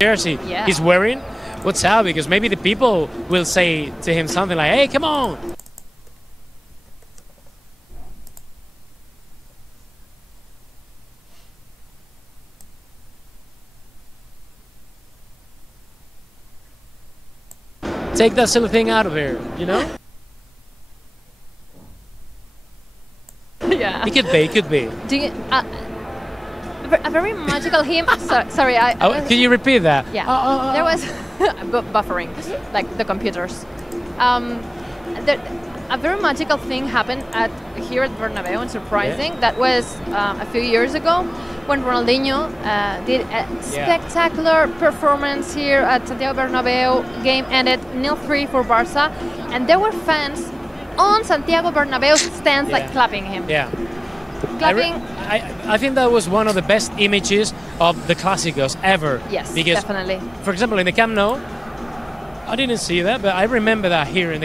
jersey he's wearing, what's up? Because maybe the people will say to him something like, hey, come on. Take that silly thing out of here, you know? Yeah. It could be. Do you, a very magical hymn. Sorry, can you repeat that? Yeah. There was buffering, like the computers. A very magical thing happened here at Bernabeu, and surprising. Yeah. That was a few years ago when Ronaldinho did a spectacular performance here at Santiago Bernabeu. Game ended 0-3 for Barca, and there were fans on Santiago Bernabeu stands like clapping him. Yeah. Clapping. I think that was one of the best images of the Clásicos ever. Yes, because, definitely. For example, in the Camp Nou, I didn't see that, but I remember that here in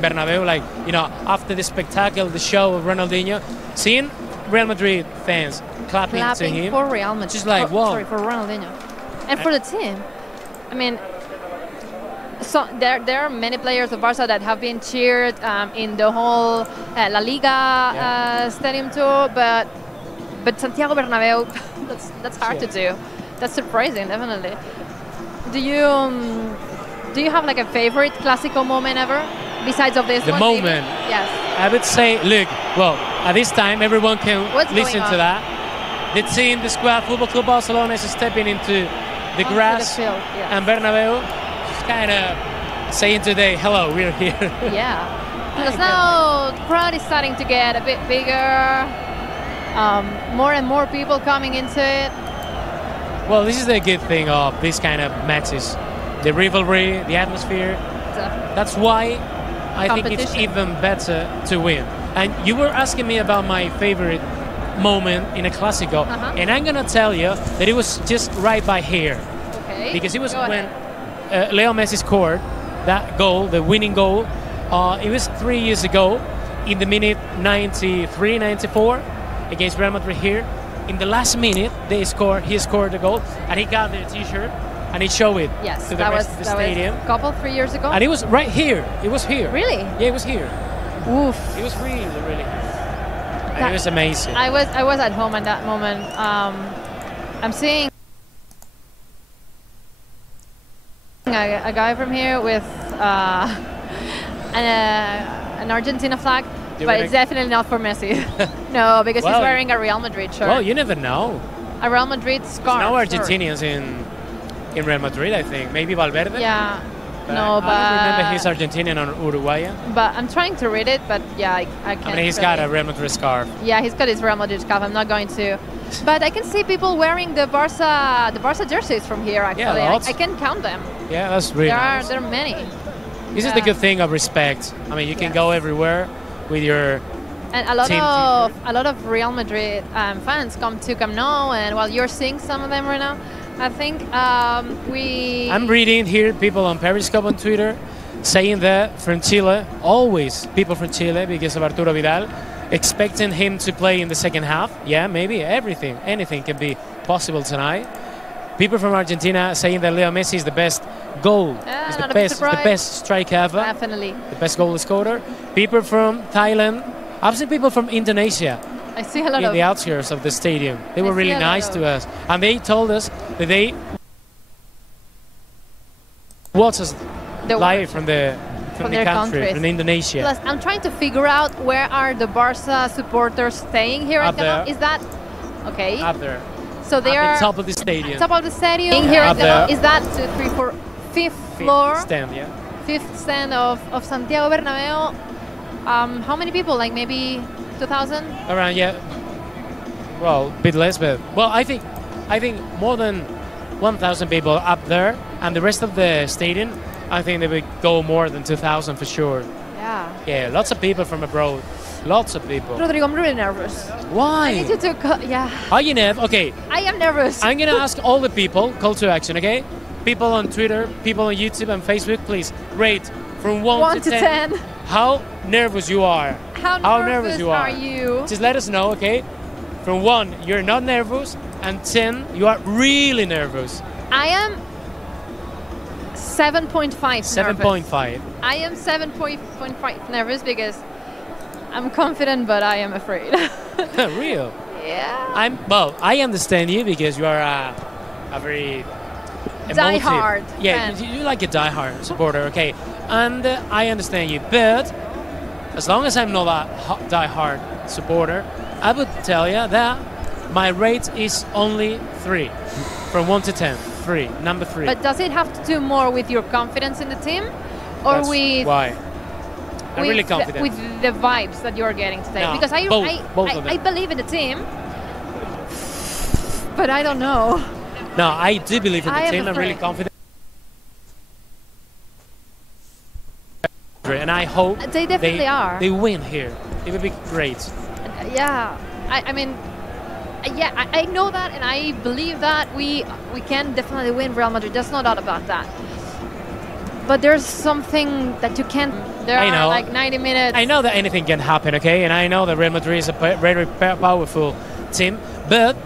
Bernabeu, like, you know, after the spectacle, the show of Ronaldinho, seeing Real Madrid fans clapping to him. For Real Madrid. Just like, wow. Sorry, for Ronaldinho. And for the team. I mean, so there are many players of Barca that have been cheered in the whole La Liga stadium too, but Santiago Bernabeu, that's hard to do. That's surprising, definitely. Do you have like a favorite Clásico moment ever, besides of this one? The moment? Maybe? Yes. I would say, look, well, at this time everyone can listen to that. The team, the squad, Football Club Barcelona is stepping into the grass, field, and Bernabeu just kind of saying today, hello, we're here. Yeah, because now the crowd is starting to get a bit bigger, more and more people coming into it. Well, this is the good thing of this kind of matches. The rivalry, the atmosphere. That's why I think it's even better to win. And you were asking me about my favorite moment in a Clásico, and I'm gonna tell you that it was just right by here. Okay. Because it was when Leo Messi scored that goal, the winning goal. It was 3 years ago, in the minute 93, 94, against Real Madrid here. In the last minute, he scored the goal, and he got the T-shirt, and he showed it to the rest of the stadium. Was a couple, 3 years ago? And it was right here. It was here. Really? Yeah, it was here. Oof. It was really it was amazing. I was at home at that moment. I'm seeing a guy from here with an Argentina flag, but it's definitely not for Messi. No, because he's wearing a Real Madrid shirt. Well, you never know. A Real Madrid scarf. There's no Argentinians in Real Madrid, I think. Maybe Valverde? Yeah. But I don't remember he's Argentinian or Uruguayan. But I'm trying to read it, but yeah, I can't. I mean, he's got a Real Madrid scarf. Yeah, he's got his Real Madrid scarf. I'm not going to. But I can see people wearing the Barca jerseys from here, actually. Yeah, I can count them. Yeah, that's really nice. There are many. This is the good thing of respect. I mean, you can go everywhere with your and a lot of Real Madrid fans come to Camp Nou, and while you're seeing some of them right now, I think I'm reading here people on Periscope on Twitter saying that from Chile, always people from Chile because of Arturo Vidal, expecting him to play in the second half. Yeah, maybe anything can be possible tonight. People from Argentina saying that Leo Messi is the best goal, is the best striker ever. Definitely. The best goal scorer. People from Thailand. I've seen people from Indonesia. I see a lot in the outskirts of the stadium. They were really nice to us. And they told us that they watched us live from the country, from Indonesia. Plus, I'm trying to figure out where are the Barca supporters staying here at Camp Nou. Is that okay? Up there. So they are at the top of the stadium. Top of the stadium. Here at the, is that 2, 3, 4, fifth floor? Stand, yeah. Fifth stand of Santiago Bernabeu. How many people? Like maybe 2,000? Around, yeah. Well, a bit less, but well, I think more than 1,000 people up there, and the rest of the stadium, I think they would go more than 2,000 for sure. Yeah. Yeah, lots of people from abroad. Lots of people. Rodrigo, I'm really nervous. Why? I need you to yeah. Are you nervous? Okay. I am nervous. I'm gonna ask all the people, call to action, okay? People on Twitter, people on YouTube and Facebook, please rate from 1 to 10 how nervous you are. How nervous are you? Just let us know, okay? From 1, you're not nervous, and 10, you are really nervous. I am 7.5. 7.5. I am 7.5 nervous because I'm confident, but I am afraid. Real? Yeah. Well, I understand you because you are a very die-hard Yeah, fan. you like a die-hard supporter, okay. And I understand you, but as long as I'm not a die-hard supporter, I would tell you that my rate is only 3, from 1 to 10. 3, number 3. But does it have to do more with your confidence in the team, or That's with why? I'm really confident. with the vibes that you're getting today? No, because both of them. I believe in the team, but I don't know. No, I do believe in the I am team. I'm really afraid. confident. And I hope They definitely are. They win here. It would be great. Yeah, I mean, yeah, I know that, and I believe that we can definitely win Real Madrid. There's no doubt about that. But there's something that you can't. There I know. are like 90 minutes. I know that anything can happen, okay? And I know that Real Madrid is a very powerful team, but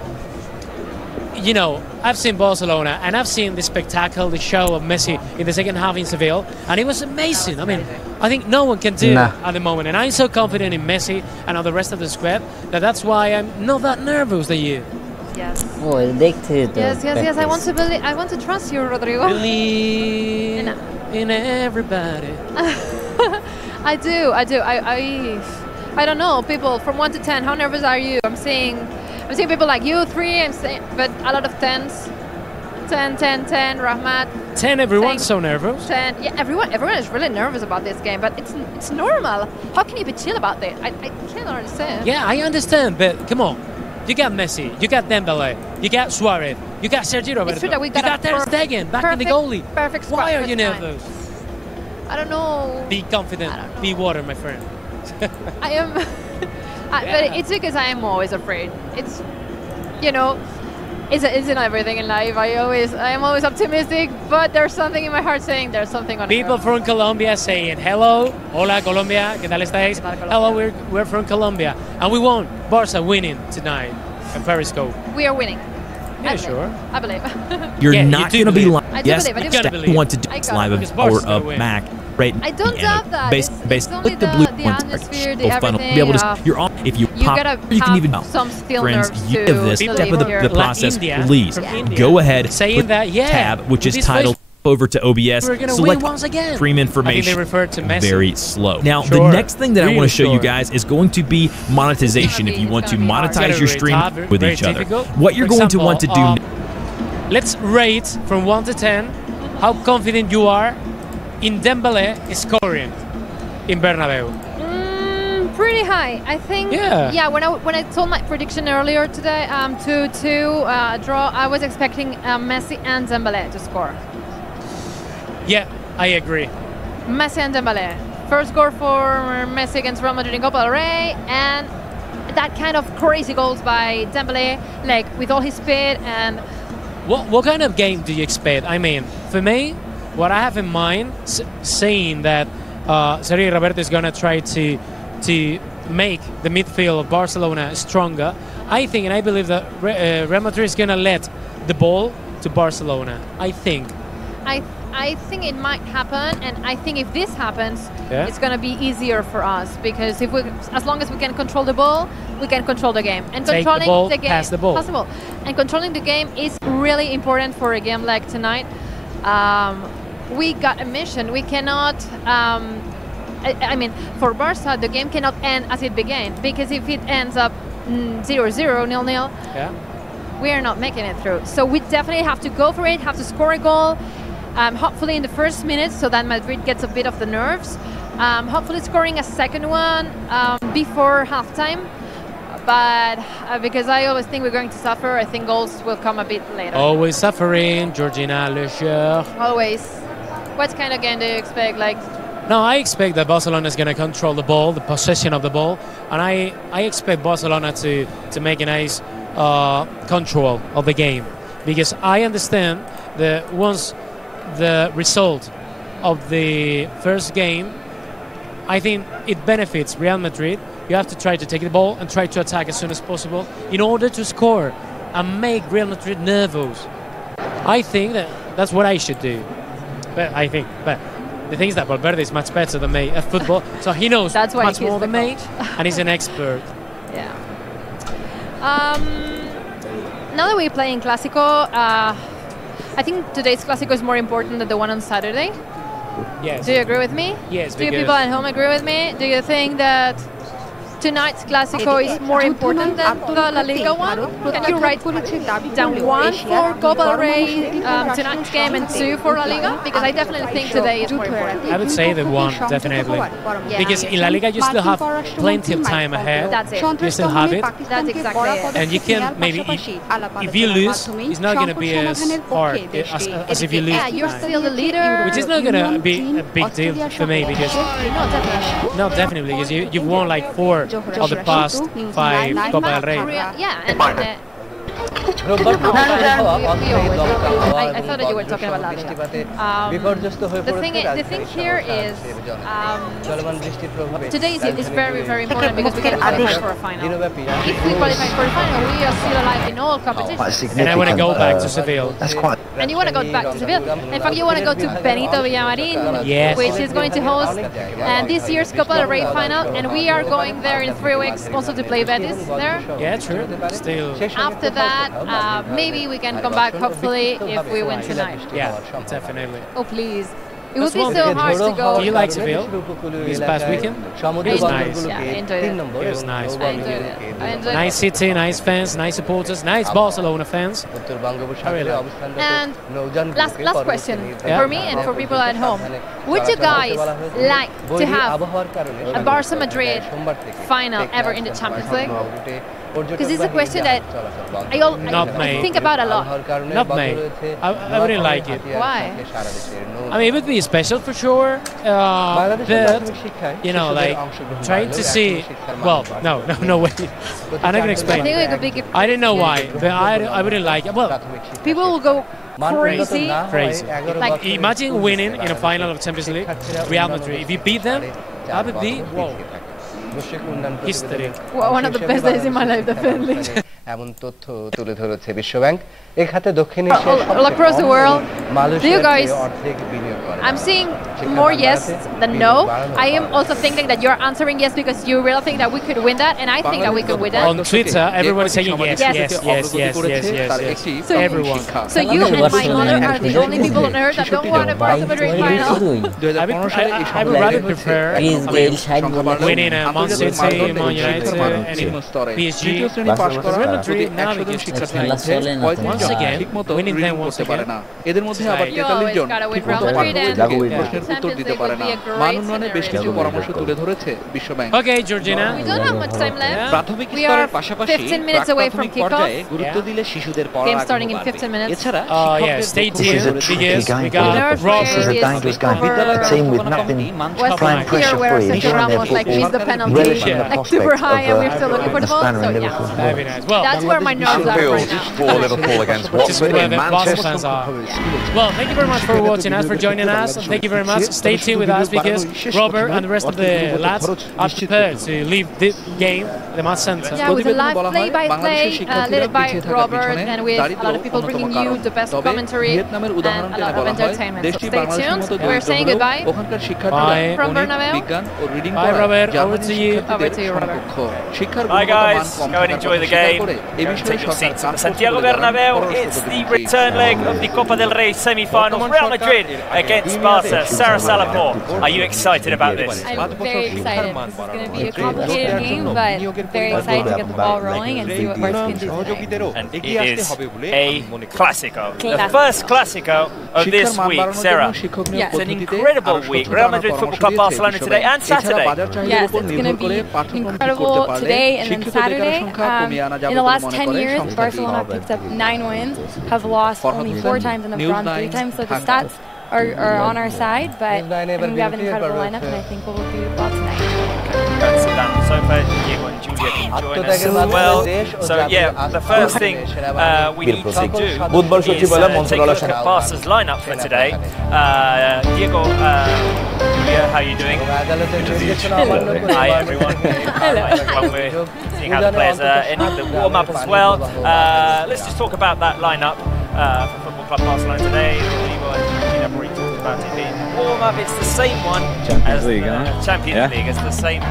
you know, I've seen Barcelona and I've seen the spectacle, the show of Messi in the second half in Seville, and it was amazing. I mean, I think no one can do it at the moment, and I'm so confident in Messi and on the rest of the squad that's why I'm not that nervous that you. Yes. Oh, addicted. Yes. I want to believe. I want to trust you, Rodrigo. Believe in everybody. I do. I don't know. People from 1 to 10. How nervous are you? I'm seeing people like you 3. I'm saying, but a lot of 10s. 10, 10, 10. Rahmat. 10. Everyone's so nervous. 10. Yeah, everyone is really nervous about this game, but it's normal. How can you be chill about it? I can't understand. Yeah, I understand, but come on. You got Messi, you got Dembele, you got Suarez, you got Sergio Roberto, It's true that we got you got Ter Stegen back in the goalie. Perfect squad. Why are you tonight. nervous? I don't know. Be confident. Be water, my friend. I am. But it's because I am always afraid. It's, you know, it's in everything in life. I am always optimistic, but there's something in my heart saying there's something on. People from Colombia saying hello, hola Colombia, ¿qué tal estáis? Hello, we're from Colombia, and we won. Barca winning tonight in Periscope. We are winning. Yeah, sure. I believe. You're not going to be lying. I do Yes, believe. I do you want to do I this got live it. of power of Mac. Right. I don't doubt that. It's only click the the blue ones. atmosphere, the Funnel. everything. Be able to. You're on. If you pop, gotta you can have even some still friends. nerves You to have this live step of here. the process. India, Please from India, go ahead. saying click that tab, which is this titled over to OBS. We're gonna Select win once again. stream I think information. they referred to Messi. Very slow. Now Sure. the next thing that I Really want to show you sure. guys is going to be monetization. If you want to It's gonna be monetize hard. your It's stream gonna be very with very each other, difficult. what you're For going to want to example, do. Let's rate from 1 to 10 how confident you are in Dembele scoring in Bernabeu. Pretty high, I think. Yeah. Yeah. When I told my prediction earlier today, 2-2 draw, I was expecting Messi and Dembele to score. Yeah, I agree. Messi and Dembele. First goal for Messi against Real Madrid in Copa del Rey, and that kind of crazy goals by Dembele, like with all his speed and. What kind of game do you expect? I mean, for me, what I have in mind, saying that Sergio Roberto is gonna try to make the midfield of Barcelona stronger. I think and I believe that Real Madrid is gonna let the ball to Barcelona. I think. I think it might happen, and I think if this happens, Yeah. it's going to be easier for us, because as long as we can control the ball, we can control the game. And Take the controlling ball, game, pass the ball. possible. And controlling the game is really important for a game like tonight. We got a mission. We cannot. I mean, for Barca, the game cannot end as it began, because if it ends up 0-0, 0-0. Yeah. We are not making it through. So we definitely have to go for it, have to score a goal, hopefully in the first minutes, so that Madrid gets a bit of the nerves. Hopefully scoring a second one before halftime. But because I always think we're going to suffer, I think goals will come a bit later. Always suffering, Georgina Lecher. Always. What kind of game do you expect? Like, No, I expect that Barcelona is going to control the ball, the possession of the ball, and I expect Barcelona to make a nice control of the game, because I understand that once the result of the first game, I think it benefits Real Madrid. You have to try to take the ball and try to attack as soon as possible in order to score and make Real Madrid nervous. I think that's what I should do. But I think, but the thing is that Valverde is much better than me at football, so he knows That's why much he's more the than me, coach. and he's an expert. Yeah. Now that we're playing Clásico, I think today's Clásico is more important than the one on Saturday. Yes. Do you agree with me? Yes. Do you people at home agree with me? Do you think that tonight's Clásico is more important than the La Liga one? Can you write down 1 for Copa del Rey tonight's game and 2 for La Liga? Because I definitely think today is more important. I would say the 1, definitely. Yeah. Because in La Liga you still have plenty of time ahead. That's it. You still have it. That's exactly it. And you can maybe, if you lose, it's not going to be as hard as if you lose. Yeah, you're still the leader. Which is not going to be a big deal for me because... No, definitely. No, definitely, because you've won like 4 of the past 5 Copa del Rey. Yeah, and I thought that you were talking about La Liga. The thing here is today is very, very important because we can qualify for a final. If we qualify for a final, we are still alive in all competitions. And I want to go back to Seville. And you want to go back to Seville. In fact, you want to go to Benito Villamarín, Yes. which is going to host this year's Copa del Rey final, and we are going there in 3 weeks also to play Betis there. Yeah, true. Still. After that, maybe we can come back, hopefully, if we win tonight. Yeah, definitely. Oh, please. It would be so hard to go. Do you like Seville this past weekend? It was nice. Yeah, I enjoyed it. It was nice. I enjoyed it. I enjoyed Nice city, nice fans, nice supporters, nice Barcelona fans. I really like it. And last question Yeah. for me and for people at home. Would you guys like to have a Barca Madrid final ever in the Champions League? Because it's a question that I think about a lot. Not me. I wouldn't like it. Why? I mean, it would be special for sure, but, you know, like, trying to see, well, no way. I'm not going to I explain. think it could be I didn't know why, but I wouldn't like it. Well, people will go crazy. crazy. Like, Imagine winning in a final of Champions League, Real Madrid. If you beat them, that would be, whoa, history. One of the best days in my life, definitely. এমন তথ্য তুলে ধরেছে বিশ্বব্যাংক এই খাতে দক্ষিণ All across the world, do you guys? অর্ধেক বিনিয়োগ করে I'm seeing more yes than no. I am also thinking that you're answering yes because you really think that we could win that, and I think that we could win that. On Twitter, everyone is saying yes, Yes. yes. So Everyone. So you and my mother are the only people on earth that don't want a Barca Madrid final. I would rather prefer winning a Man City, Man United, and PSG. Real Madrid now because once again, winning them once again. এদের মধ্যে আবার You 43 always John gotta win ঠিকমতো Real Madrid and প্রশ্নের উত্তর দিতে পারে না মান উন্নয়নে বেশ কিছু পরামর্শ তুলে ধরেছে বিশ্বব্যাংক Okay, Georgina. We don't have much time left. প্রাথমিক We স্তরের are পাশাপাশি 15 minutes away from প্রাক-প্রাথমিক পর্যায়ে kickoff. গুরুত্ব দিলে শিশুদের পড়ার Game আগ্রহ starting in বাড়বে। 15 minutes. এছাড়া Yeah, stay This is a tuned tricky because game we for got them. Rob. This is a dangerous game. বিদ্যালয় A team with ব্যবস্থাপনা nothing, কমিটি মান West prime here pressure where free, Sergio showing their Ramos like football, missed the penalty relishing in the like super prospect high, and we're of still looking for the the ball. spanner So in yeah, Liverpool. Very nice. Well, that's where my nerves are right now. for Liverpool against which is Watford where in the Barca Manchester. fans are. Well, thank you very much for watching us, for joining us. And thank you very much. Stay tuned with us because Robert and the rest of the lads are prepared to leave the game, the match center. Yeah, with a live play-by-play led by Robert and with a lot of people bringing you the best commentary and a lot of entertainment. So stay tuned. We're saying goodbye. ওখানকার শিক্ষার্থীরা Bye. From গণিত, Bernabeu. বিজ্ঞান ও reading Bye, পড়ায় Robert. জার্মানির Over to you. Over to you, শিক্ষার্থীদের Robert. সমকক্ষ। শিক্ষার Hi গুণগত মান guys, কম go and থাকার enjoy কথা the স্বীকার game. করে এ Go and বিষয়ে take your সরকার seats কাজ at the করতে Santiago দেওয়ার Bernabeu. পরামর্শ It's the দিয়েছে। return leg of the Copa del Rey semi-final. Real Madrid against Barca. Sarah Salapur, are you excited about this? I'm very excited. This is going to be a complicated game, but very excited to get the ball rolling and see what Barca can do today. And it is a Clásico. The first Clásico of this week, Sarah. Yes. It's an incredible week. Real Madrid Football Club Barcelona today and Saturday. Yes, it's going to be incredible today and then Saturday. In the last 10 years, Barcelona picked up 9 wins, have lost only 4 times and have drawn 3 times, so the stats are on our side, but I mean, we have an incredible lineup and I think we'll do well tonight. That's down the sofa. Diego and Julia can join us as well. So yeah, the first thing we need to do is take a look at Barca's lineup for today. Diego, Julia, how are you doing? Hi everyone. Hello. We're seeing how the players are in the warm-up as well. Let's just talk about that lineup for Football Club Barcelona today. Diego and Julia have already talked about it being warm-up. It's the same one Champions as League, Champions League. It's the same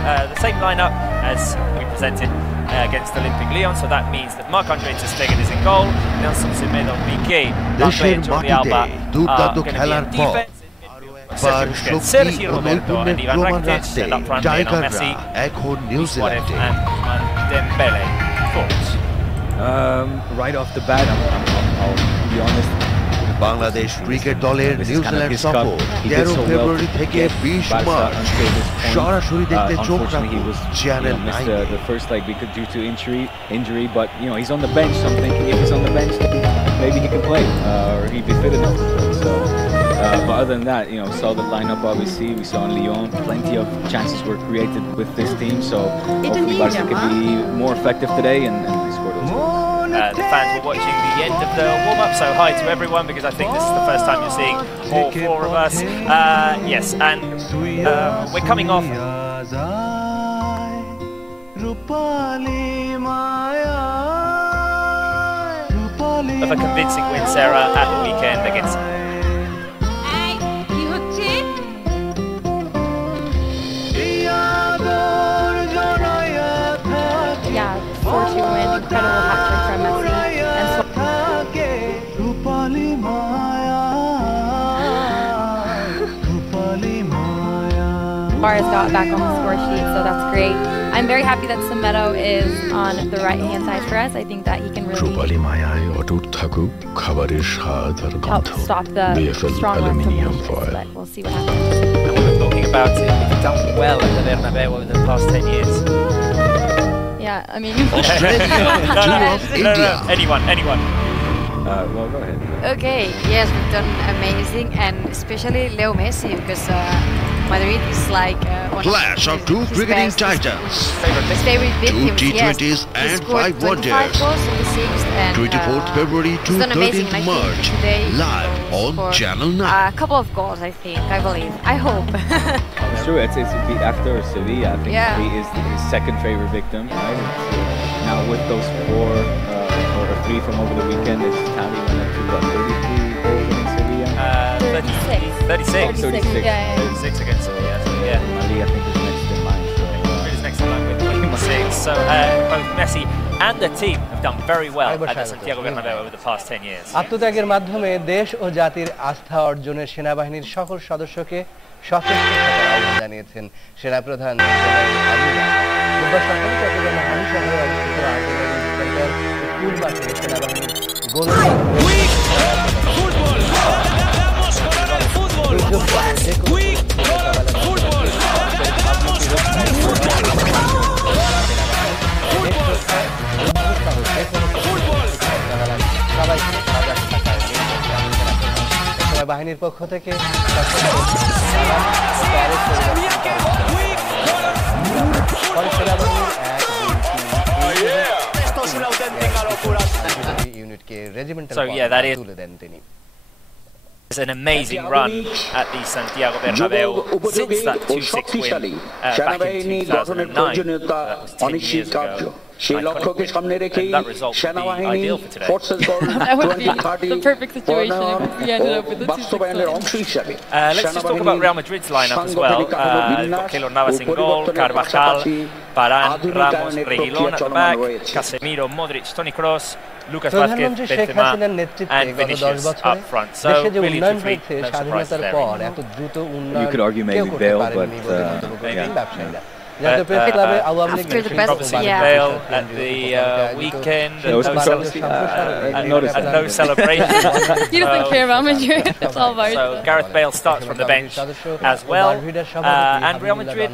lineup as we presented against Olympic Lyon. So that means that Marc-Andre ter Stegen is in goal. Nelson Semedo, Piqué, Mbappé, and Jordi Alba are going to be in defense. Sergio Roberto and Ivan Rakitic, and up front Lionel Messi, Suarez and Ousmane Dembele. Thoughts? Right off the bat, I'll be honest. Bangladesh cricket দলের New Zealand সফর 13 ফেব্রুয়ারি থেকে 20 March সরাসরি দেখতে চোখ রাখুন channel 9 the first leg because due to injury, but you know he's on the bench, so I'm thinking if he's on the bench maybe he can play or he'd be fit enough to play. So but other than that, you know, saw the lineup obviously. We saw in Lyon plenty of chances were created with this team, so hopefully Barca can be more effective today and score those goals. The fans were watching the end of the warm-up, so hi to everyone because I think this is the first time you're seeing all four of us. Yes, and we're coming off of a convincing win, Sarah, at the weekend against Yeah, 4-2 win, incredible hat-trick from Messi. Bar's got back on the score sheet, so that's great. I'm very happy that Semedo is on the right-hand side for us. I think that he can really help stop the strong run from but we'll see what happens. And we were talking about it, we've done well at the Bernabeu over the past 10 years. Yeah, I mean... no, anyone. Well, go ahead. Okay, yes, we've done amazing, and especially Leo Messi, because Madrid is like clash of two cricketing titans, favorite two victims. T20s and 5 wonders. 24th February to 13th March, live on Channel 9. A couple of goals, I think, I believe, I hope. It's true. It's after Sevilla. I think he is his second favorite victim. Right? Now with those 4 or 3 from over the weekend, it's tally went up to what, 33 goals against Sevilla? 36. 36 against Sevilla. Yeah. Mali, I think, is next in line. It is next in line with 26. So both Messi and the team have done very well at the Santiago Bernabeu over the past 10 years. আত্মত্যাগের মাধ্যমে দেশ ও জাতির আস্থা অর্জনের সেনাবাহিনীর সকল সদস্যকে সচেষ্ট থাকার আহ্বান জানিয়েছেন সেনাপ্রধান বুধবার সকালে চট্টগ্রামের হালিশহরে অবস্থিত আর্টিলারি সেন্টার স্কুল মাঠে সেনাবাহিনীর বাহিনীর পক্ষ থেকে ইউনিটকে রেজিমেন্টাল তুলে দেন তিনি। It's an amazing run at the Santiago Bernabeu since that 2-6 win back in 2009. That was 10 years ago. সেই লক্ষ্যকে সামনে রেখেই সেনাবাহিনী forces That would be the perfect situation if we ended up with the বাস্তবায়নের অংশ হিসেবে let's just talk about Real Madrid's lineup as well. Got Keylor Navas in goal, Carvajal, Varane, Ramos, Reguilón at the back, Casemiro, Modric, Toni Kroos, Lucas Vázquez, Benzema, and Vinicius up front. So really two, three, no surprise there. You could argue maybe Bale, but after the Bale at the weekend, no celebration. He doesn't care about Madrid. It's all Barca. So Gareth Bale starts from the bench as well, and Real Madrid.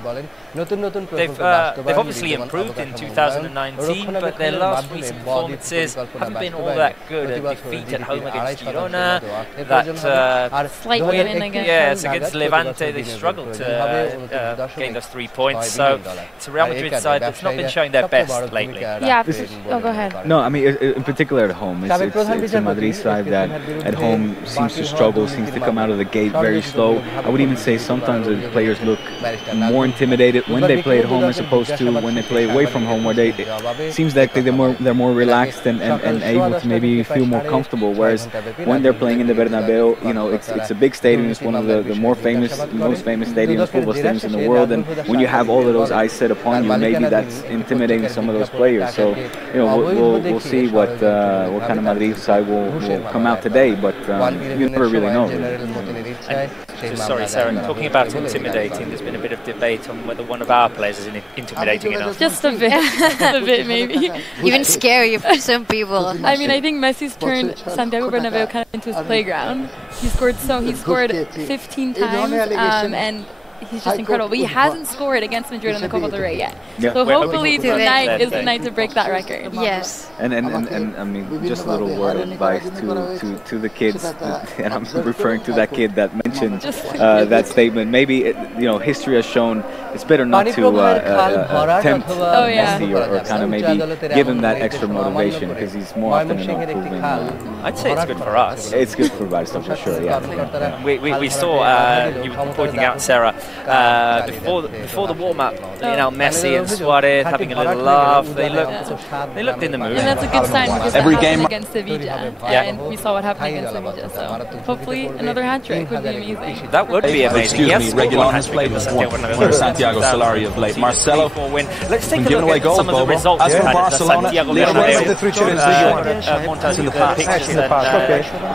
They've obviously improved in 2019, but their last recent performances haven't been all that good. A defeat at home against Girona, that slight win against against Levante, they struggled to gain those 3 points. So So it's a Real Madrid side that's not been showing their best lately. Yeah, go ahead. No, I mean, in particular at home. It's a Madrid side that at home seems to struggle, seems to come out of the gate very slow. I would even say sometimes the players look more intimidated when they play at home as opposed to when they play away from home, where it seems like they're more relaxed and able to maybe feel more comfortable. Whereas when they're playing in the Bernabeu, you know, it's a big stadium. It's one of the most famous stadiums, football stadiums in the world. And when you have all of those eyes set upon you, maybe that's intimidating some of those players. So, you know, we'll see what kind of Madrid side will come out today. But you never really know. Sorry, Sarah. Talking about intimidating, there's been a bit of debate on whether one of our players is intimidating enough. Just a bit maybe. Even scary for some people. I mean, I think Messi's turned Santiago Bernabeu kind of into his playground. He scored 15 times, and he's just incredible. But he hasn't scored against Madrid in the Copa del Rey yet. Yeah. So hopefully tonight is the night to break that record. Yes. And I mean, just a little word of advice to the kids, and I'm referring to that kid that mentioned that statement. Maybe you know, history has shown it's better not to tempt Messi or kind of maybe give him that extra motivation, because he's more often than not proving. I'd say it's good for us. It's good for Barca for sure. Yeah. We saw you were pointing out, Sarah. Before the warm-up, you know, Messi and Suarez having a little laugh. They looked in the mood. And that's a good sign, because every game against Sevilla, and we saw what happened against Sevilla. So hopefully another hat-trick would be amazing. That would be amazing. Excuse me, Reguilon has played with Santiago Solari of late. Marcelo, let's take a look at some of the results as for Barcelona,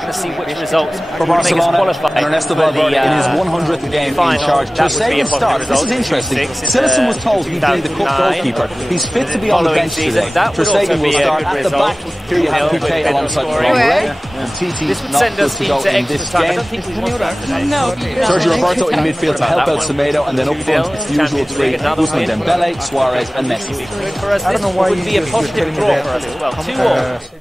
let's see which results for Barcelona. Ernesto Valverde in his 100th game in charge. To say the start, this is interesting. Sillerson was told he'd be the cup goalkeeper. He's fit to be on the bench today. Ter Stegen will start at the back. Here you have Piqué alongside Ray and Titi not good to go in this game. Sergio Roberto in midfield to help out Semedo, and then up front it's the usual three: Ousmane Dembele, Suarez and Messi. For us, this would be a positive draw for us as well. 2-2.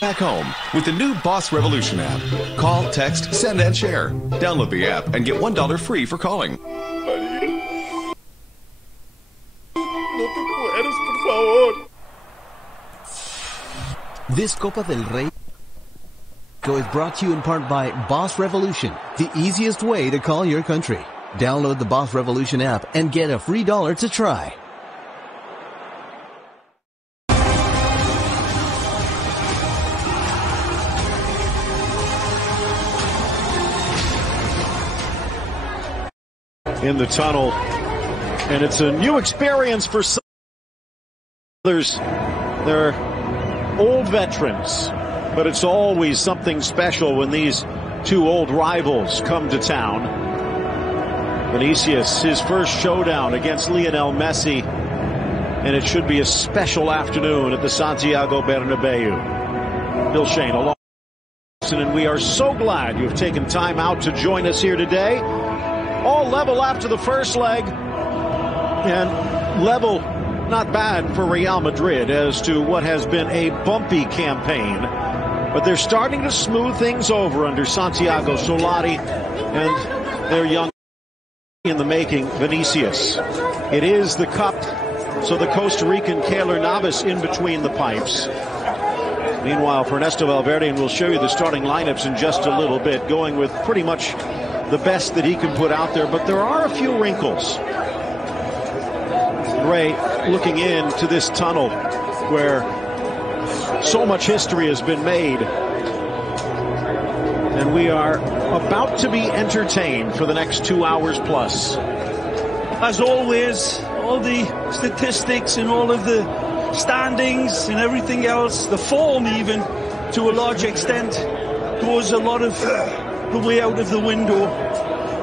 Back home with the new Boss Revolution app. Call, text, send, and share. Download the app and get $1 free for calling. María, no te mueras, por favor. This Copa del Rey is brought to you in part by Boss Revolution, the easiest way to call your country. Download the Boss Revolution app and get a free $1 to try. In the tunnel, and it's a new experience for some others. They're old veterans, but it's always something special when these two old rivals come to town. Vinicius, his first showdown against Lionel Messi, and it should be a special afternoon at the Santiago Bernabeu. Bill Shane along, and we are so glad you've taken time out to join us here today. All level after the first leg, and level not bad for Real Madrid as to what has been a bumpy campaign. But they're starting to smooth things over under Santiago Solari and their young in the making, Vinicius. It is the cup, so the Costa Rican Keylor Navas in between the pipes. Meanwhile, for Ernesto Valverde, and we'll show you the starting lineups in just a little bit, going with pretty much the best that he can put out there, but there are a few wrinkles. Ray, looking into this tunnel where so much history has been made, and we are about to be entertained for the next 2 hours plus. As always, all the statistics and all of the standings and everything else, the form even, to a large extent, goes a lot of the way out of the window.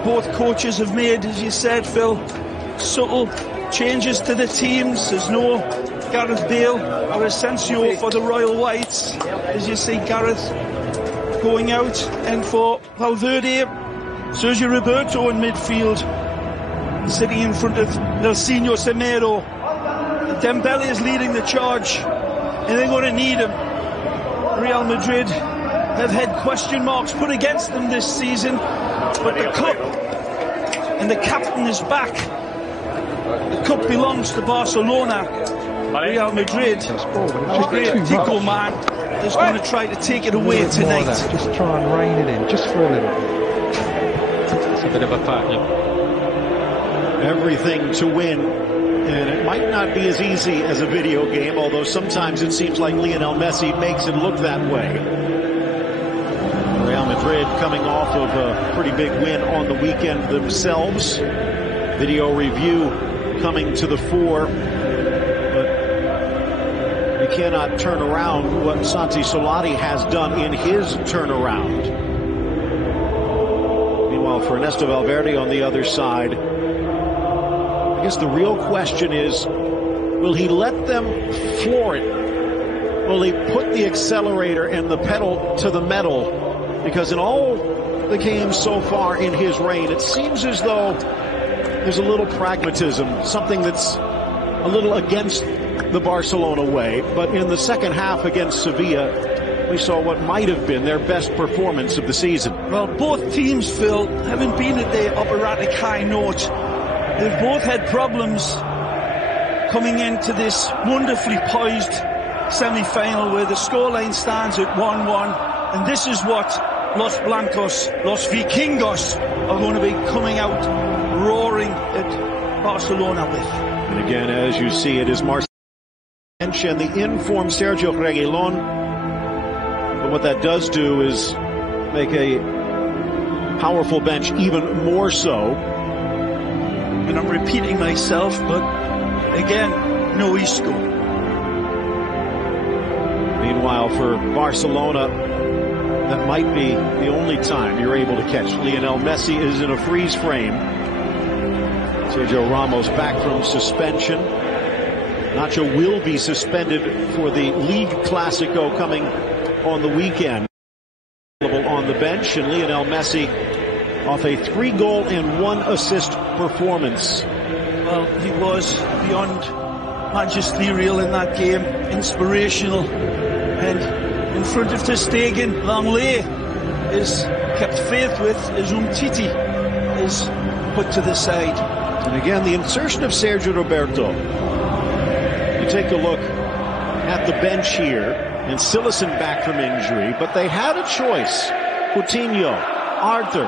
Both coaches have made, as you said, Phil, subtle changes to the teams. There's no Gareth Bale or Asensio for the Royal Whites, as you see Gareth going out, and for Valverde, Sergio Roberto in midfield, sitting in front of Nelsinho Semedo. Dembele is leading the charge, and they're going to need him. Real Madrid have had question marks put against them this season, but the cup and the captain is back. The cup belongs to Barcelona. Real Madrid, the great Tico man, is going to try to take it away tonight. Just try and rein it in, just for a little. It's a bit of a pack. Everything to win, and it might not be as easy as a video game, although sometimes it seems like Lionel Messi makes it look that way. Real Madrid coming off of a pretty big win on the weekend themselves. Video review coming to the fore, but you cannot turn around what Santi Solari has done in his turnaround. Meanwhile, for Ernesto Valverde on the other side, I guess the real question is, will he let them floor it? Will he put the accelerator and the pedal to the metal? Because in all the games so far in his reign, it seems as though there's a little pragmatism, something that's a little against the Barcelona way. But in the second half against Sevilla, we saw what might have been their best performance of the season. Well, both teams, Phil, haven't been at their operatic high note. They've both had problems coming into this wonderfully poised semi-final where the scoreline stands at 1-1. And this is what Los Blancos, Los Vikingos, are going to be coming out roaring at Barcelona with. And again, as you see, it is Marcelo and the informed Sergio Reguilon. But what that does do is make a powerful bench even more so. And I'm repeating myself, but again, no Isco. Meanwhile, for Barcelona, that might be the only time you're able to catch Lionel Messi is in a freeze frame. Sergio Ramos back from suspension. Nacho will be suspended for the League Clasico coming on the weekend. On the bench, and Lionel Messi off a 3-goal and 1-assist performance. Well, he was beyond magisterial in that game, inspirational, and in front of Ter Stegen, Langley is kept faith with, as Umtiti is put to the side. And again, the insertion of Sergio Roberto. You take a look at the bench here. and Sillison back from injury, but they had a choice. Coutinho, Arthur,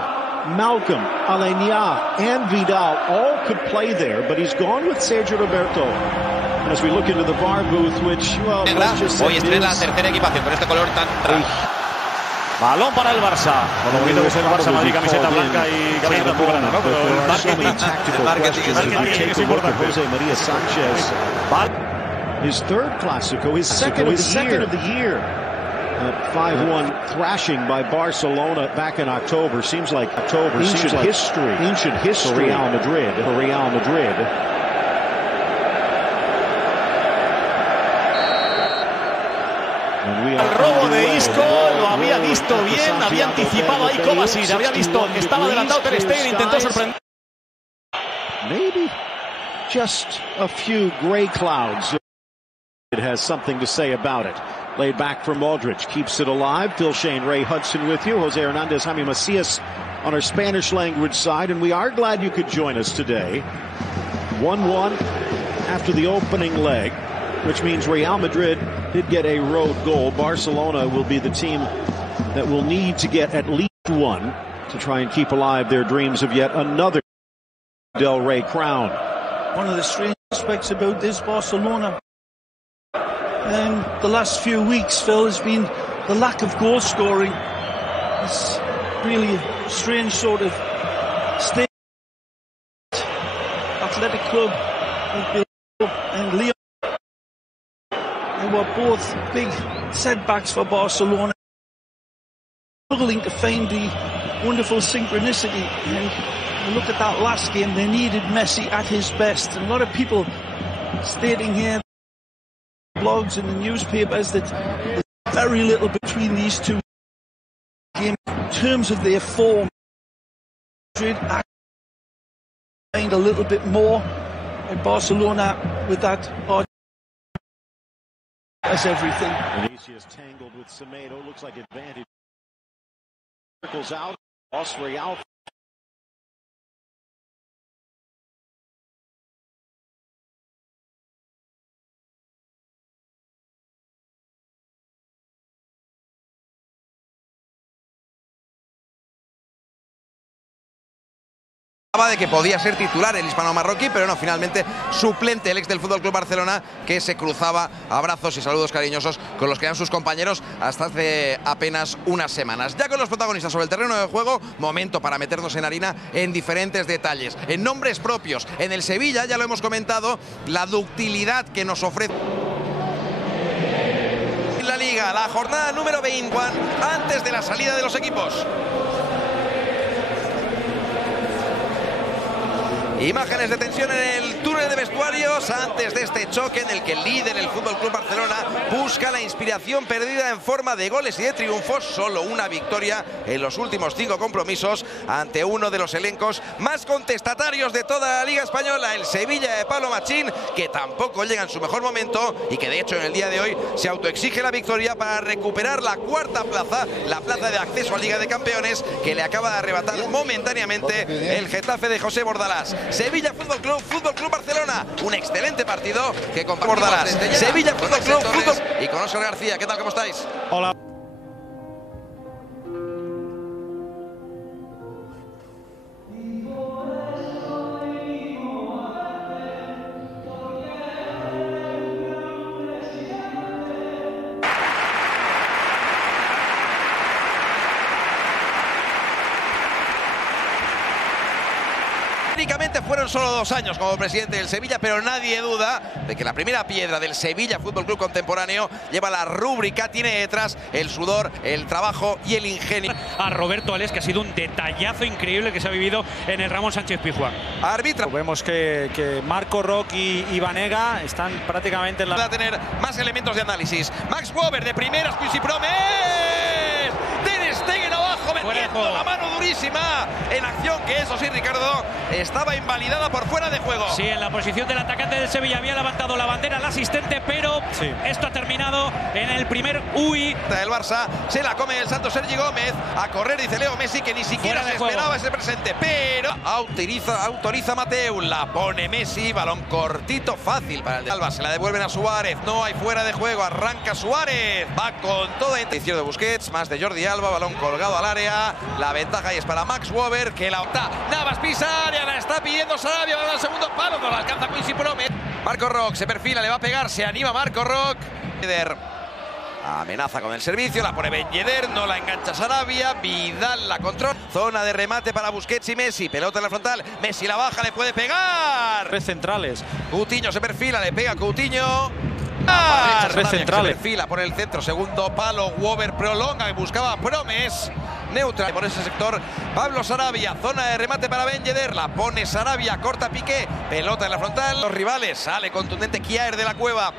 Malcolm, Alenia, and Vidal all could play there, but he's gone with Sergio Roberto. As we look into the VAR booth, which, well, let's just say hoy estrena la tercera equipación con este color tan raro. Balón para el Barça. Con lo bonito que es el Barça, Madrid, camiseta blanca y camiseta azulgrana, ¿no? Pero el marketing es importante. Jose Maria Sanchez. His third Clásico, his second of the year. 5-1 thrashing by Barcelona back in October. Seems like ancient history for Real Madrid. El robo de Isco lo había visto bien, había anticipado ahí Kovacic, había visto que estaba adelantado Ter Stegen, intentó sorprender. Maybe just a few gray clouds. It has something to say about it. Laid back from Aldridge, keeps it alive. Phil Shane, Ray Hudson with you. Jose Hernandez, Jaime Macias on our Spanish language side, and we are glad you could join us today. 1-1 after the opening leg, which means Real Madrid did get a road goal. Barcelona will be the team that will need to get at least one to try and keep alive their dreams of yet another Del Rey crown. One of the strange aspects about this Barcelona the last few weeks, Phil, has been the lack of goal scoring. It's really a strange sort of state. Athletic Club and Lyon, they were both big setbacks for Barcelona, struggling to find the wonderful synchronicity. And look at that last game, they needed Messi at his best. And a lot of people stating here, blogs and the newspapers, that there's very little between these two games in terms of their form. Madrid find a little bit more, and Barcelona with that as everything. Vinicius tangled with Semedo, looks like advantage. Circles out, lost Real. De que podía ser titular el hispano-marroquí, pero no, finalmente suplente el ex del FC Barcelona, que se cruzaba abrazos y saludos cariñosos con los que eran sus compañeros hasta hace apenas unas semanas. Ya con los protagonistas sobre el terreno de juego, momento para meternos en harina en diferentes detalles, en nombres propios. En el Sevilla, ya lo hemos comentado, la ductilidad que nos ofrece la Liga, la jornada número 20, antes de la salida de los equipos. Imágenes de tensión en el túnel de vestuarios antes de este choque en el que el líder, el FC Barcelona, busca la inspiración perdida en forma de goles y de triunfos. Solo una victoria en los últimos 5 compromisos ante uno de los elencos más contestatarios de toda la Liga Española, el Sevilla de Pablo Machín, que tampoco llega en su mejor momento y que de hecho en el día de hoy se autoexige la victoria para recuperar la cuarta plaza, la plaza de acceso a Liga de Campeones, que le acaba de arrebatar momentáneamente el Getafe de José Bordalás. Sevilla Fútbol Club Barcelona, un excelente partido que compartimos. Bordalás, Sevilla Fútbol Club y con Óscar García. ¿Qué tal? ¿Cómo estáis? Hola. Técnicamente fueron solo 2 años como presidente del Sevilla, pero nadie duda de que la primera piedra del Sevilla Fútbol Club contemporáneo lleva la rúbrica, tiene detrás el sudor, el trabajo y el ingenio. A Roberto Ales, que ha sido un detallazo increíble que se ha vivido en el Ramón Sánchez Pizjuán. Árbitro. Vemos que Marco Rock y Vanega están prácticamente en la... Va a tener más elementos de análisis. Max Weber de primeras, Pisipromes. Ter Stegen abajo metiendo la mano mano durísima en acción, que eso sí, Ricardo, estaba invalidada por fuera de juego. Sí, en la posición del atacante del Sevilla había levantado la bandera el asistente, pero esto ha terminado en el primer UI. El Barça se la come el Santos Sergi Gómez, a correr, dice Leo Messi, que ni siquiera se esperaba ese presente, pero autoriza Mateu, la pone Messi, balón cortito, fácil para el de Alba, se la devuelven a Suárez, no hay fuera de juego, arranca Suárez, va con toda intención de Busquets, más de Jordi Alba, balón colgado al área, la ventaja ahí es para Max Weber, que la opta, Navas pisa área, la está pidiendo Sarabia, va al segundo palo, no la alcanza Quincy Promes. Marco Rock se perfila, le va a pegar, se anima Marco Rock. Amenaza con el servicio, la pone Ben Yedder, no la engancha Sarabia, Vidal la controla. Zona de remate para Busquets y Messi, pelota en la frontal, Messi la baja, le puede pegar. Tres centrales. Coutinho se perfila, le pega Coutinho. Tres centrales. Se perfila por el centro, segundo palo, Weber prolonga, buscaba Promes. Neutral por ese sector, Pablo Sarabia, zona de remate para Ben Yedder, la pone Sarabia, corta Piqué, pelota en la frontal, los rivales, sale contundente Kiaer de la Cueva.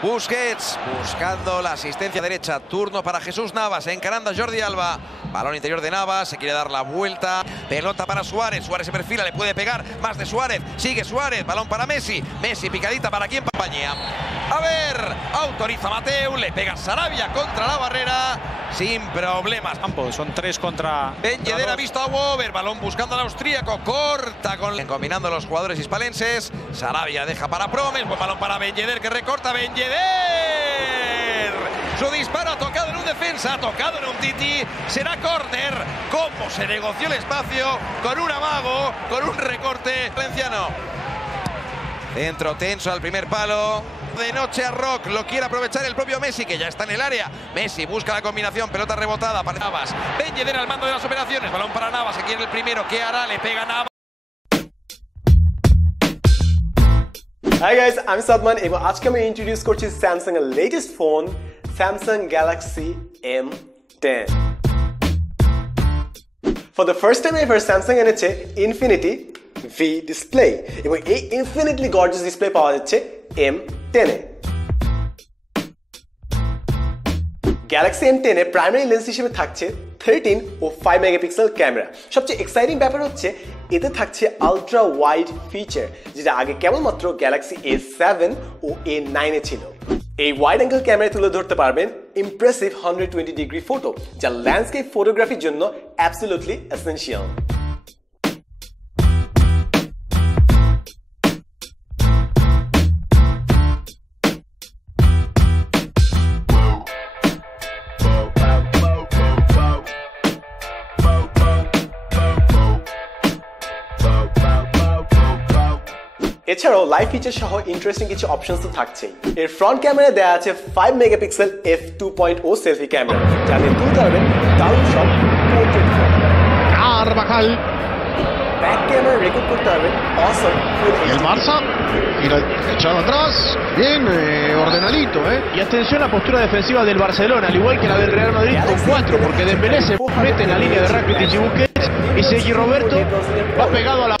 Busquets buscando la asistencia derecha, turno para Jesús Navas, encarando a Jordi Alba, balón interior de Navas, se quiere dar la vuelta, pelota para Suárez, Suárez se perfila, le puede pegar, más de Suárez, sigue Suárez, balón para Messi, Messi picadita para quien compañía. A ver, autoriza Mateu, le pega Sarabia contra la barrera, sin problemas. Son tres contra... Ben Yedder ha visto a Weber, balón buscando al austríaco, corta combinando los jugadores hispalenses, Sarabia deja para Promes, buen balón para Ben Yedder que recorta, Ben Yedder. Su disparo ha tocado en un defensa, ha tocado en un Titi, será córner. Cómo se negoció el espacio con un amago, con un recorte valenciano. Centro tenso al primer palo. De noche a Rock, lo quiere aprovechar el propio Messi, que ya está en el área. Messi busca la combinación, pelota rebotada para Navas. Ben Yedder al mando de las operaciones, balón para Navas, se quiere el primero, ¿qué hará? Le pega Navas. Hi guys, I'm Sadman এবং আজকে আমি introduce করছি Samsung এর latest phone Samsung Galaxy M10 For the first time ever Samsung এনেছে infinity V display এবং এই infinitely gorgeous display পাওয়া যাচ্ছে M10 A Galaxy M10 a primary lens হিসেবে থাকছে 13 ও 5 মেগাপিক্সেল ক্যামেরা সবচেয়ে এক্সাইটিং ব্যাপার হচ্ছে এতে থাকছে আলট্রা ওয়াইড ফিচার যেটা আগে কেবলমাত্র গ্যালাক্সি A7 ও A9 এ ছিল এই ওয়াইড অ্যাঙ্গেল ক্যামেরায় তুলে ধরতে পারবেন ইমপ্রেসিভ 120 ডিগ্রি ফটো যা ল্যান্ডস্কেপ ফটোগ্রাফির জন্য অ্যাবসলিউটলি এসেনশিয়াল এছাড়াও লাইভ ফিচার সহ ইন্টারেস্টিং কিছু অপশনস তো থাকছেই এর ফ্রন্ট ক্যামেরায় দেওয়া আছে 5 মেগাপিক্সেল f2.0 সেলফি ক্যামেরা যাতে তুলতে পারবেন দারুণ সব portrait photo Carvajal back camera record করতে পারবেন অসম full HD el Barça echado atrás bien ordenadito y atención a la postura defensiva del Barcelona al igual que la del Real Madrid con 4 porque Dembélé se mete en la línea de Rakitic y Busquets y Sergi Roberto va pegado a la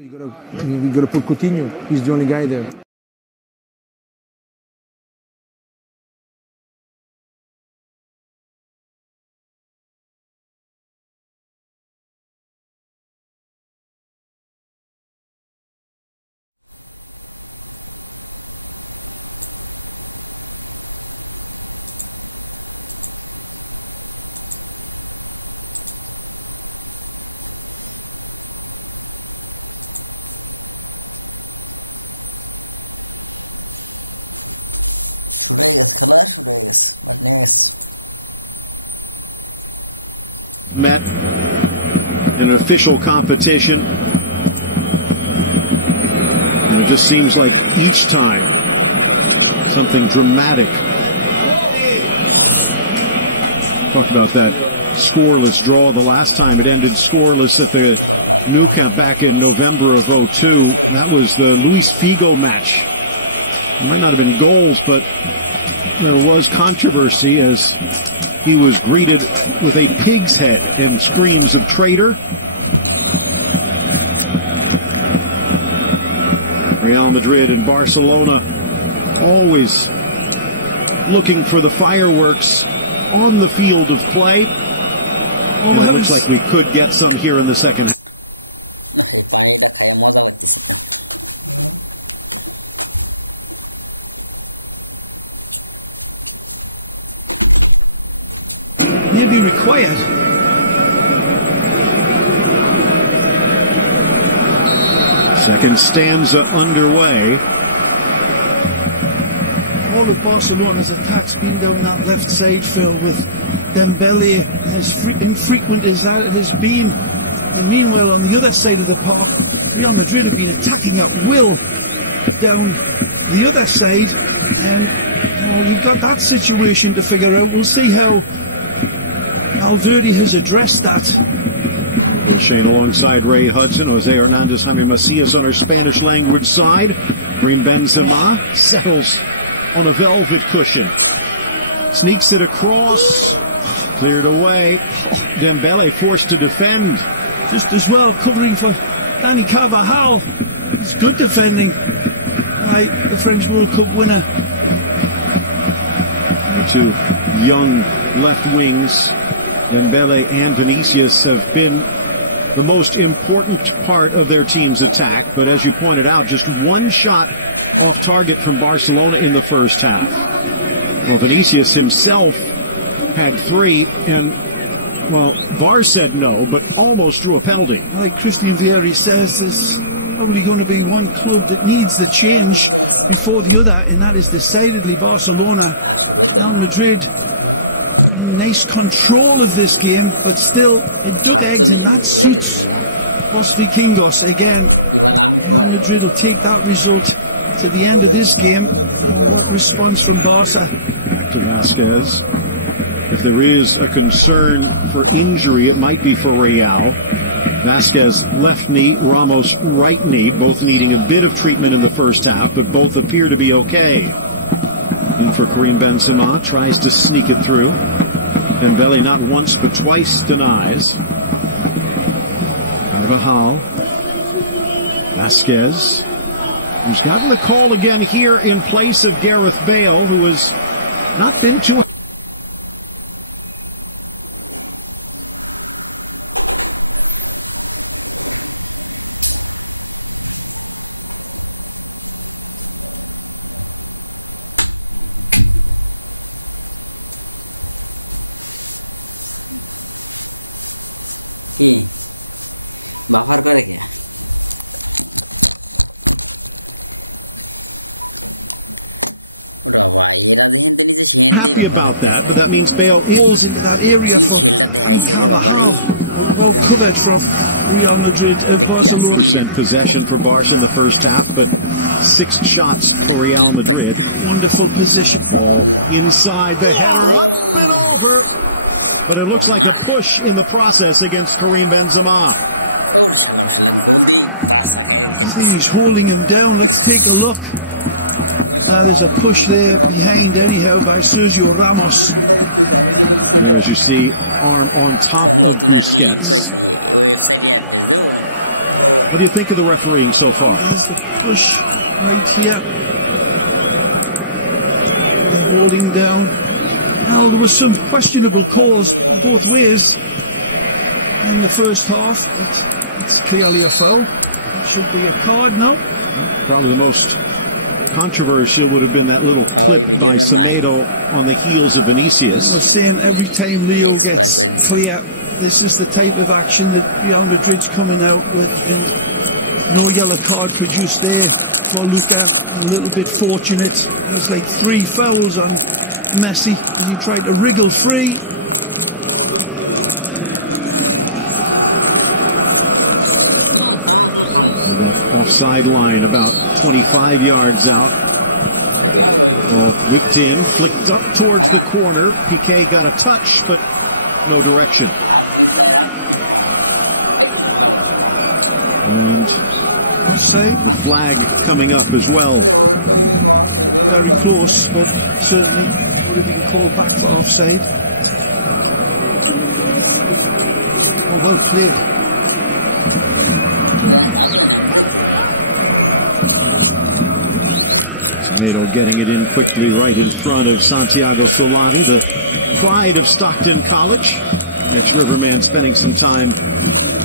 We got to put Coutinho. He's the only guy there. Met in an official competition, and it just seems like each time something dramatic. Talked about that scoreless draw the last time. It ended scoreless at the Nou Camp back in November of '02. That was the Luis Figo match. It might not have been goals, but there was controversy as he was greeted with a pig's head and screams of traitor. Real Madrid and Barcelona always looking for the fireworks on the field of play. And it looks like we could get some here in the second half. May be required. Second stanza underway. All of Barcelona's attacks been down that left side, Phil, with Dembele, as infrequent as that it has been. And meanwhile, on the other side of the park, Real Madrid have been attacking at will down the other side. And you've got that situation to figure out. We'll see how Valverde has addressed that. Bill Shane alongside Ray Hudson, Jose Hernandez, Jaime Macias on our Spanish language side. Karim Benzema settles on a velvet cushion. Sneaks it across. Cleared away. Dembele forced to defend. Just as well covering for Dani Carvajal. It's good defending by the French World Cup winner. Two young left wings, Dembele and Vinicius, have been the most important part of their team's attack. But as you pointed out, just one shot off target from Barcelona in the first half. Well, Vinicius himself had 3, and, well, VAR said no, but almost drew a penalty. Like Christian Vieri says, there's probably going to be one club that needs the change before the other, and that is decidedly Barcelona. Real Madrid, nice control of this game, but still, it dug eggs, and that suits Los Vikingos. Again, Real Madrid will take that result to the end of this game. What response from Barca? Back to Vasquez. If there is a concern for injury, it might be for Real. Vasquez left knee, Ramos right knee, both needing a bit of treatment in the first half, but both appear to be okay. In for Karim Benzema, tries to sneak it through. Dembele not once but twice denies. Carvajal. Vasquez, who's gotten the call again here in place of Gareth Bale, who has not been too... happy about that, but that means Bale falls into that area for Dani Carvajal. Well covered from Real Madrid of Barcelona. Percent possession for Barca in the first half, but 6 shots for Real Madrid. Wonderful position. Ball inside, the header up and over. But it looks like a push in the process against Karim Benzema. I think he's holding him down. Let's take a look. There's a push there behind anyhow by Sergio Ramos. There, as you see, arm on top of Busquets. What do you think of the refereeing so far? There's the push right here. They're holding down. Now, there was some questionable calls both ways in the first half. It's clearly a foul. It should be a card now. Probably the most controversial would have been that little clip by Semedo on the heels of Vinicius. I was saying every time Leo gets clear, this is the type of action that Real Madrid's coming out with, and no yellow card produced there for Luka. A little bit fortunate. It was like 3 fouls on Messi as he tried to wriggle free. Offside line about 25 yards out. Ball whipped in, flicked up towards the corner. Piqué got a touch, but no direction. And offside, the flag coming up as well. Very close, but certainly would have been called back for offside. Oh, well played. Semedo getting it in quickly right in front of Santiago Solari, the pride of Stockton College. Ex-Riverman spending some time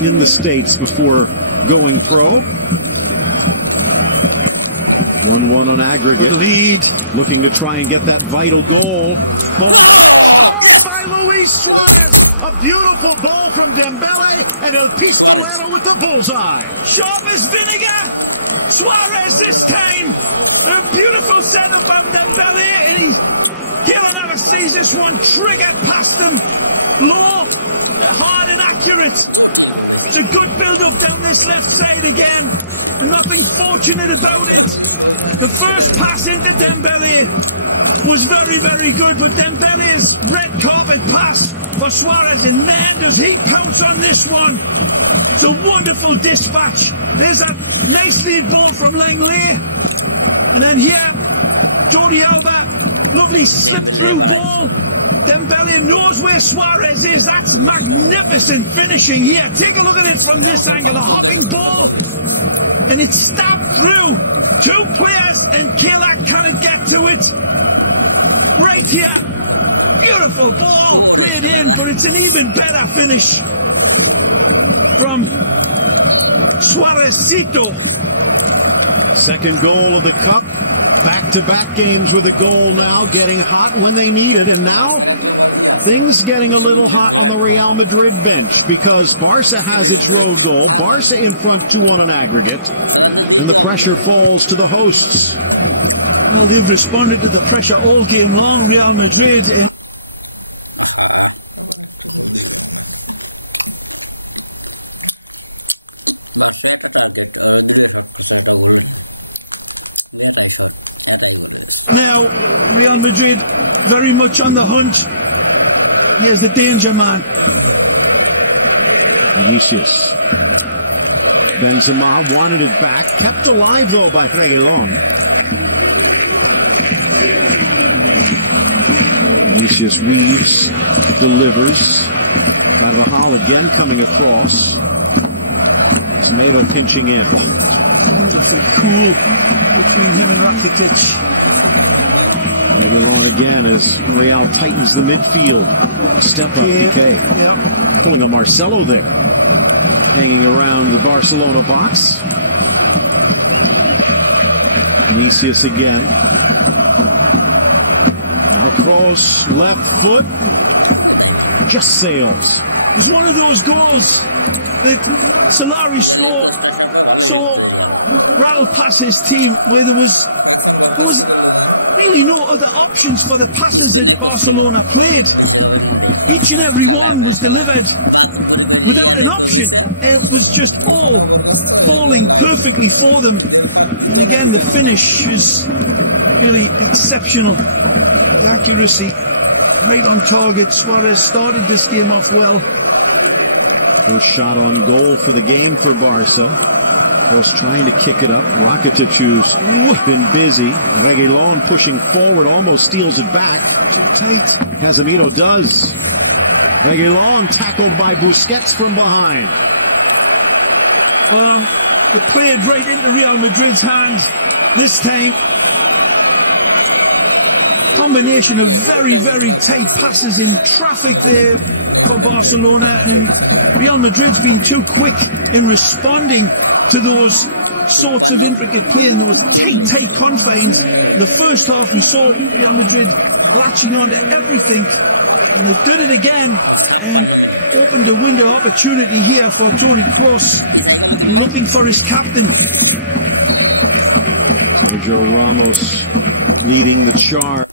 in the States before going pro. 1-1 on aggregate. Good lead. Looking to try and get that vital goal. Ball touched home by Luis Suarez. A beautiful ball from Dembele, and El Pistolero with the bullseye. Sharp as vinegar. Suarez this time. A beautiful setup of Dembele, and he'll never sees this one triggered past him. Low, hard and accurate. It's a good build-up down this left side again. And nothing fortunate about it. The first pass into Dembele was very, very good, but Dembele's red carpet pass for Suarez, and man, does he pounce on this one. It's a wonderful dispatch. There's a nice lead ball from Langley. And then here, Jordi Alba, lovely slip-through ball. Dembele knows where Suarez is. That's magnificent finishing here. Take a look at it from this angle. A hopping ball, and it's stabbed through 2 players, and Keylak cannot get to it. Right here, beautiful ball played in, but it's an even better finish from Suarezito. Second goal of the Cup. Back-to-back games with a goal now, getting hot when they need it. And now, things getting a little hot on the Real Madrid bench, because Barca has its road goal. Barca in front 2-1 on aggregate. And the pressure falls to the hosts. Well, they've responded to the pressure all game long, Real Madrid. Now, Real Madrid very much on the hunt. Here's the danger man. Vinicius. Benzema wanted it back. Kept alive, though, by Reguilón. Vinicius weaves, delivers. Carvajal again coming across. Semedo pinching in. Wonderful cool between him and Rakitic. Reguilón again as Real tightens the midfield. A step up, Piqué. Yep. Pulling a Marcelo there. Hanging around the Barcelona box. Vinicius again. Now cross, left foot. Just sails. It was one of those goals that Solari scored so rattled past his team, where there was really no other options for the passes that Barcelona played. Each and every one was delivered without an option. It was just all falling perfectly for them. And again, the finish is really exceptional. The accuracy right on target. Suarez started this game off well. First shot on goal for the game for Barca. Of course, trying to kick it up. Rakitic, who's been busy. Reguilón pushing forward, almost steals it back. Too tight. Casemiro does. Reguilón tackled by Busquets from behind. Well, It played right into Real Madrid's hands this time. Combination of very, very tight passes in traffic there for Barcelona, and Real Madrid's been too quick in responding to those sorts of intricate play in those tight confines. In the first half we saw Real Madrid latching on to everything, and they've done it again and opened a window of opportunity here for Toni Kroos, looking for his captain. Sergio Ramos leading the charge.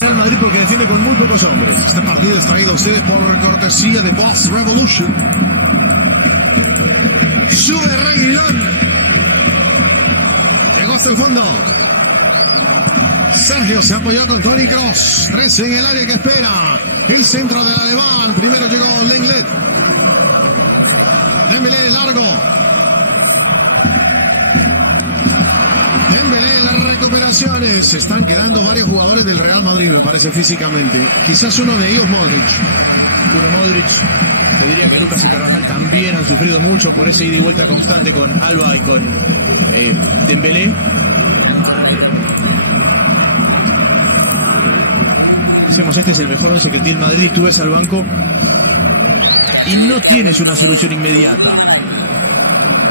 Real Madrid porque defiende con muy pocos hombres. Este partido es traído a ustedes por cortesía de Boss Revolution. Sube Reguilón. Llegó hasta el fondo. Sergio se apoyó con Toni Kroos. 3 en el área que espera. El centro del alemán. Primero llegó Lenglet. Dembélé largo. Dembélé las recuperaciones. Se están quedando varios jugadores del Real Madrid, me parece, físicamente. Quizás uno de ellos Modric. Te diría que Lucas y Carvajal también han sufrido mucho por ese ida y vuelta constante con Alba y con Dembélé. Decimos, este es el mejor 11 que tiene el Madrid. Tú ves al banco y no tienes una solución inmediata,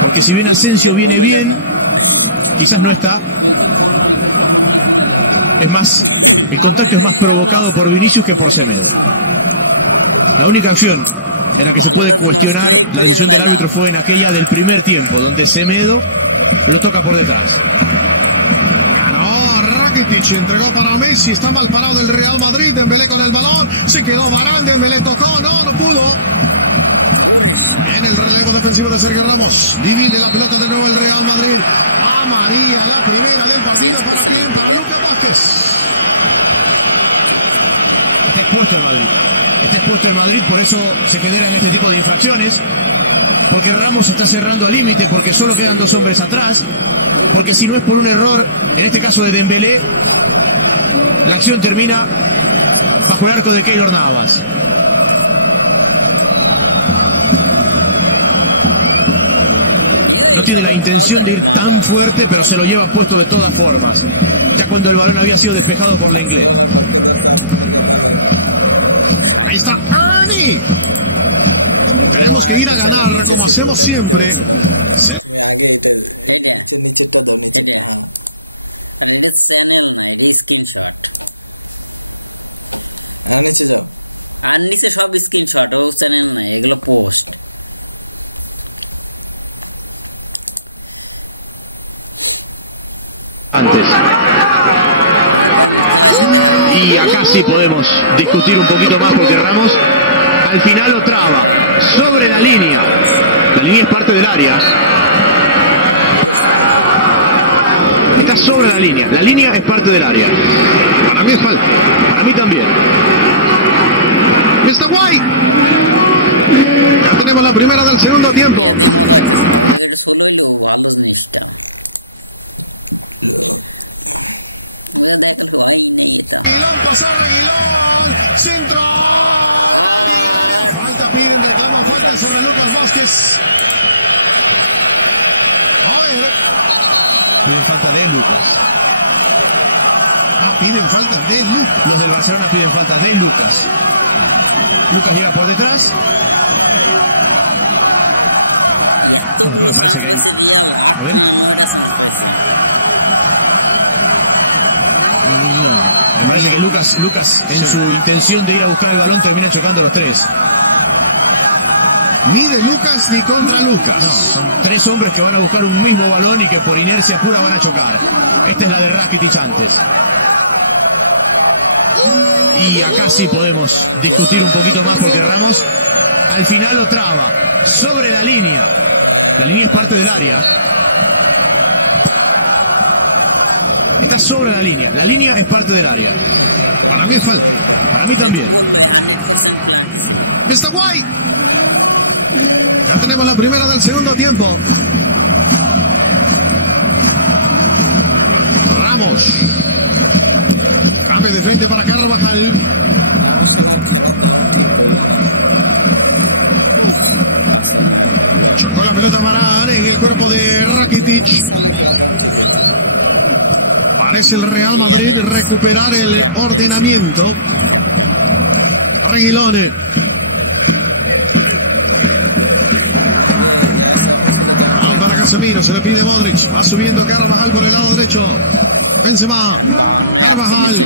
porque si bien Asensio viene bien, quizás no está. Es más, el contacto es más provocado por Vinicius que por Semedo. La única acción en la que se puede cuestionar la decisión del árbitro fue en aquella del primer tiempo, donde Semedo lo toca por detrás. Ganó Rakitic entregó para Messi, está mal parado el Real Madrid, Dembélé con el balón, se quedó Varane, Dembélé tocó, no pudo. En el relevo defensivo de Sergio Ramos, divide la pelota de nuevo el Real Madrid. Amarilla la primera del partido, ¿para quién? Para Lucas Vázquez. Está expuesto el Madrid. Está expuesto el Madrid, por eso se generan este tipo de infracciones. Porque Ramos está cerrando al límite, porque solo quedan 2 hombres atrás. Porque si no es por un error, en este caso de Dembélé, la acción termina bajo el arco de Keylor Navas. No tiene la intención de ir tan fuerte, pero se lo lleva puesto de todas formas. Ya cuando el balón había sido despejado por Lenglet. Ahí está Ernie. Tenemos que ir a ganar, como hacemos siempre. Antes. Y acá sí podemos discutir un poquito más porque Ramos al final lo traba sobre la línea. La línea es parte del área. Está sobre la línea es parte del área. Para mí es falta. Para mí también. Mr. White. Ya tenemos la primera del segundo tiempo. Reguilón, centro, nadie en el área, falta, piden, reclaman falta sobre Lucas Vázquez. A ver, piden falta de Lucas. Piden falta de Lucas. Los del Barcelona piden falta de Lucas. Lucas llega por detrás. No, me parece que hay. A ver. No. Me parece que Lucas en su intención de ir a buscar el balón termina chocando los 3. Ni de Lucas ni contra Lucas. No, son 3 hombres que van a buscar un mismo balón y que por inercia pura van a chocar. Esta es la de Rakitic antes. Y acá sí podemos discutir un poquito más porque Ramos al final lo traba sobre la línea. La línea es parte del área. Está sobre la línea es parte del área. Para mí es falta. Para mí también. Mr. White. Ya tenemos la primera del segundo tiempo. Ramos. Cambio de frente para Carvajal. Chocó la pelota Varane en el cuerpo de Rakitic. Parece el Real Madrid recuperar el ordenamiento. Reguilón. Balón para Casemiro, se le pide Modric. Va subiendo Carvajal por el lado derecho. Benzema. Carvajal.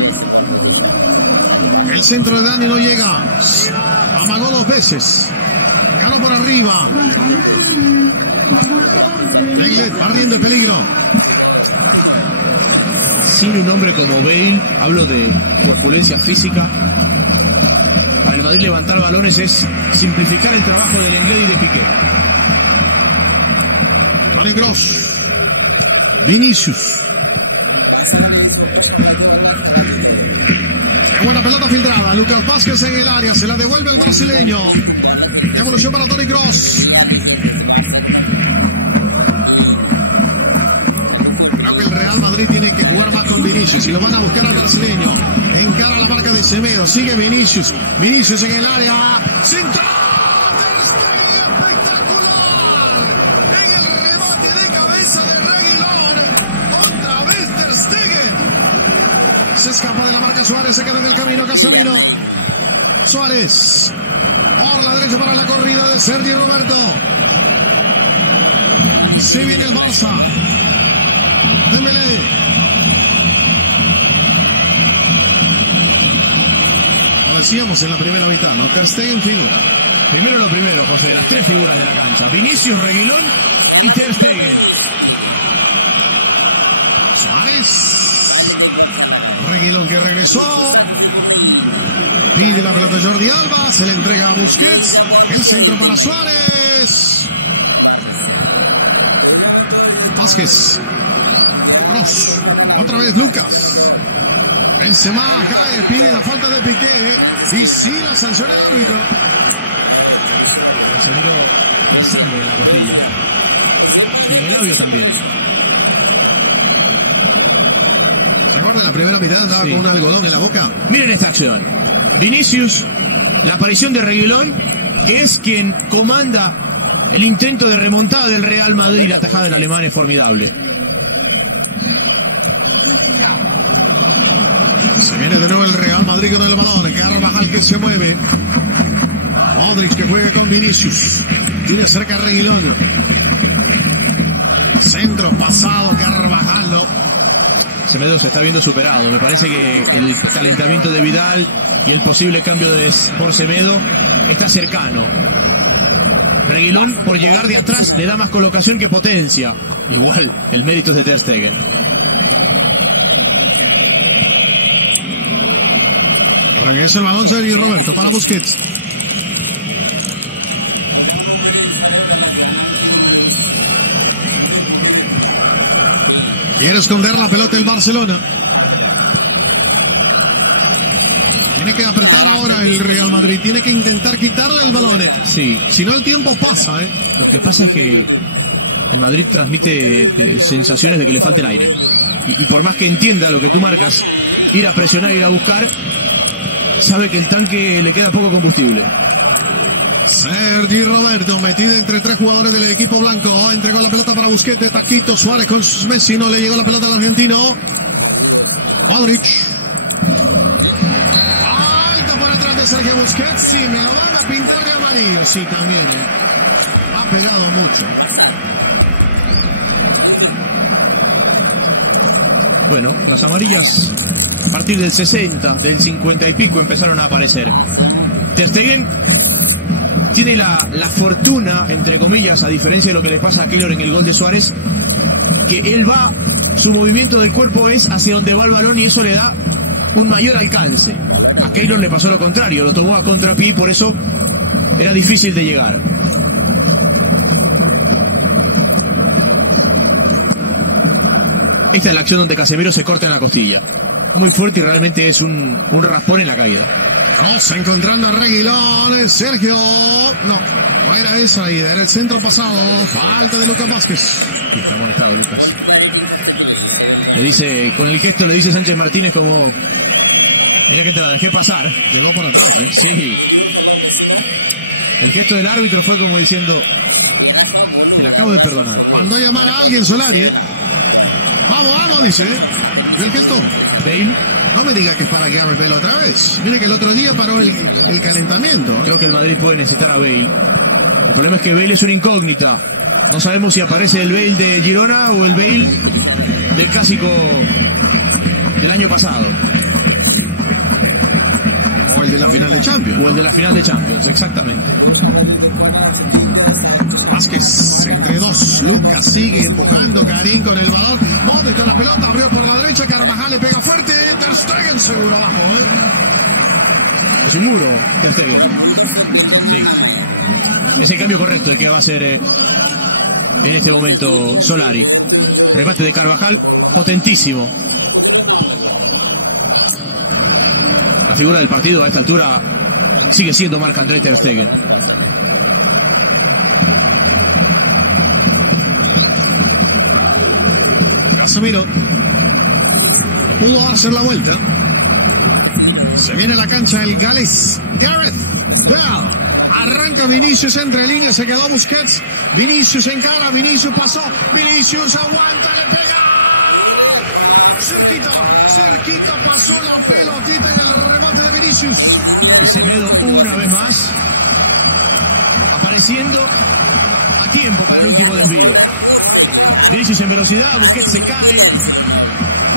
El centro de Dani no llega. Amagó 2 veces. Ganó por arriba. Lenglet barriendo el peligro. Sin un hombre como Bale, hablo de corpulencia física, para el Madrid levantar balones es simplificar el trabajo de Lenglet y de Piqué. Toni Kroos. Vinicius. Qué buena pelota filtrada. Lucas Vázquez en el área. Se la devuelve el brasileño. Devolución para Toni Kroos. Madrid tiene que jugar más con Vinicius y lo van a buscar al brasileño. Encara la marca de Semedo, sigue Vinicius. Vinicius en el área. Centro. Ter Stegen, espectacular. En el remate de cabeza de Reguilón. Otra vez Ter Stegen. Se escapa de la marca Suárez, se queda en el camino Casemiro. Suárez. Por la derecha para la corrida de Sergi Roberto. Se viene el Barça. Dembélé. Lo decíamos en la primera mitad, ¿no? Ter Stegen figura. Primero lo primero, José, las 3 figuras de la cancha. Vinicius, Reguilón y Ter Stegen. Suárez. Reguilón que regresó. Pide la pelota Jordi Alba. Se le entrega a Busquets. El centro para Suárez. Vázquez. Cross. Otra vez Lucas. Benzema cae. Pide la falta de Piqué. Y sí la sanciona el árbitro. Se miró de sangre en la costilla. Y en el labio también. ¿Recuerda la primera mitad? Andaba con un algodón en la boca. Miren esta acción. Vinicius, la aparición de Reguilón, que es quien comanda el intento de remontada del Real Madrid. La atajada del alemán es formidable. Se viene de nuevo el Real Madrid con el balón. Carvajal que se mueve. Modric que juega con Vinicius. Tiene cerca a Reguilón. Centro pasado, Carvajal, ¿no? Semedo se está viendo superado. Me parece que el calentamiento de Vidal y el posible cambio por Semedo está cercano. Reguilón, por llegar de atrás, le da más colocación que potencia. Igual, el mérito es de Ter Stegen. Regresa el balón Sergi Roberto para Busquets. Quiere esconder la pelota el Barcelona. Tiene que apretar ahora el Real Madrid. Tiene que intentar quitarle el balón. Sí. Si no, el tiempo pasa. Lo que pasa es que el Madrid transmite sensaciones de que le falta el aire. Y por más que entienda lo que tú marcas, ir a presionar, ir a buscar, sabe que el tanque le queda poco combustible. Sergi Roberto metido entre tres jugadores del equipo blanco. Entregó la pelota para Busquets de taquito. Suárez con Messi. No le llegó la pelota al argentino. Modric. Alta por atrás de Sergio Busquets. Sí, me lo van a pintar de amarillo. Sí, también. Ha pegado mucho. Bueno, las amarillas a partir del 60, del 50 y pico empezaron a aparecer. Ter Stegen tiene la fortuna, entre comillas, a diferencia de lo que le pasa a Keylor en el gol de Suárez, que él va, su movimiento del cuerpo es hacia donde va el balón y eso le da un mayor alcance. A Keylor le pasó lo contrario, lo tomó a contrapié y por eso era difícil de llegar. Esta es la acción donde Casemiro se corta en la costilla. Muy fuerte y realmente es un raspón en la caída. Rosa encontrando a Reguilón. Sergio. No era esa ida, era el centro pasado. Falta de Lucas Vázquez. Sí, está amonestado Lucas. Le dice, con el gesto le dice Sánchez Martínez como: mira que te la dejé pasar. Llegó por atrás, ¿eh? Sí. El gesto del árbitro fue como diciendo: te la acabo de perdonar. Mandó a llamar a alguien Solari, ¿eh? Vamos, dice. ¿Y el gesto? Bale. No me diga que es para que Gareth Bale otra vez. Mire que el otro día paró el calentamiento. Creo que el Madrid puede necesitar a Bale. El problema es que Bale es una incógnita. No sabemos si aparece el Bale de Girona o el Bale del clásico del año pasado. O el de la final de Champions. O el de la final de Champions, exactamente. Vázquez entre dos. Lucas sigue empujando. Karim con el balón. Modric con la pelota. Abrió por la derecha. Carvajal le pega fuerte. Ter Stegen seguro abajo, ¿eh? Es un muro, Ter Stegen. Sí. Es el cambio correcto el que va a hacer en este momento Solari. Remate de Carvajal. Potentísimo. La figura del partido a esta altura sigue siendo Marc-André Ter Stegen. Casemiro pudo darse la vuelta. Se viene a la cancha el galés Gareth Bale. Arranca Vinicius entre líneas, se quedó Busquets. Vinicius encara, Vinicius pasó. Vinicius aguanta, le pega. Cerquita pasó la pelotita en el remate de Vinicius. Y Semedo una vez más apareciendo a tiempo para el último desvío. Vinicius en velocidad, Busquets se cae,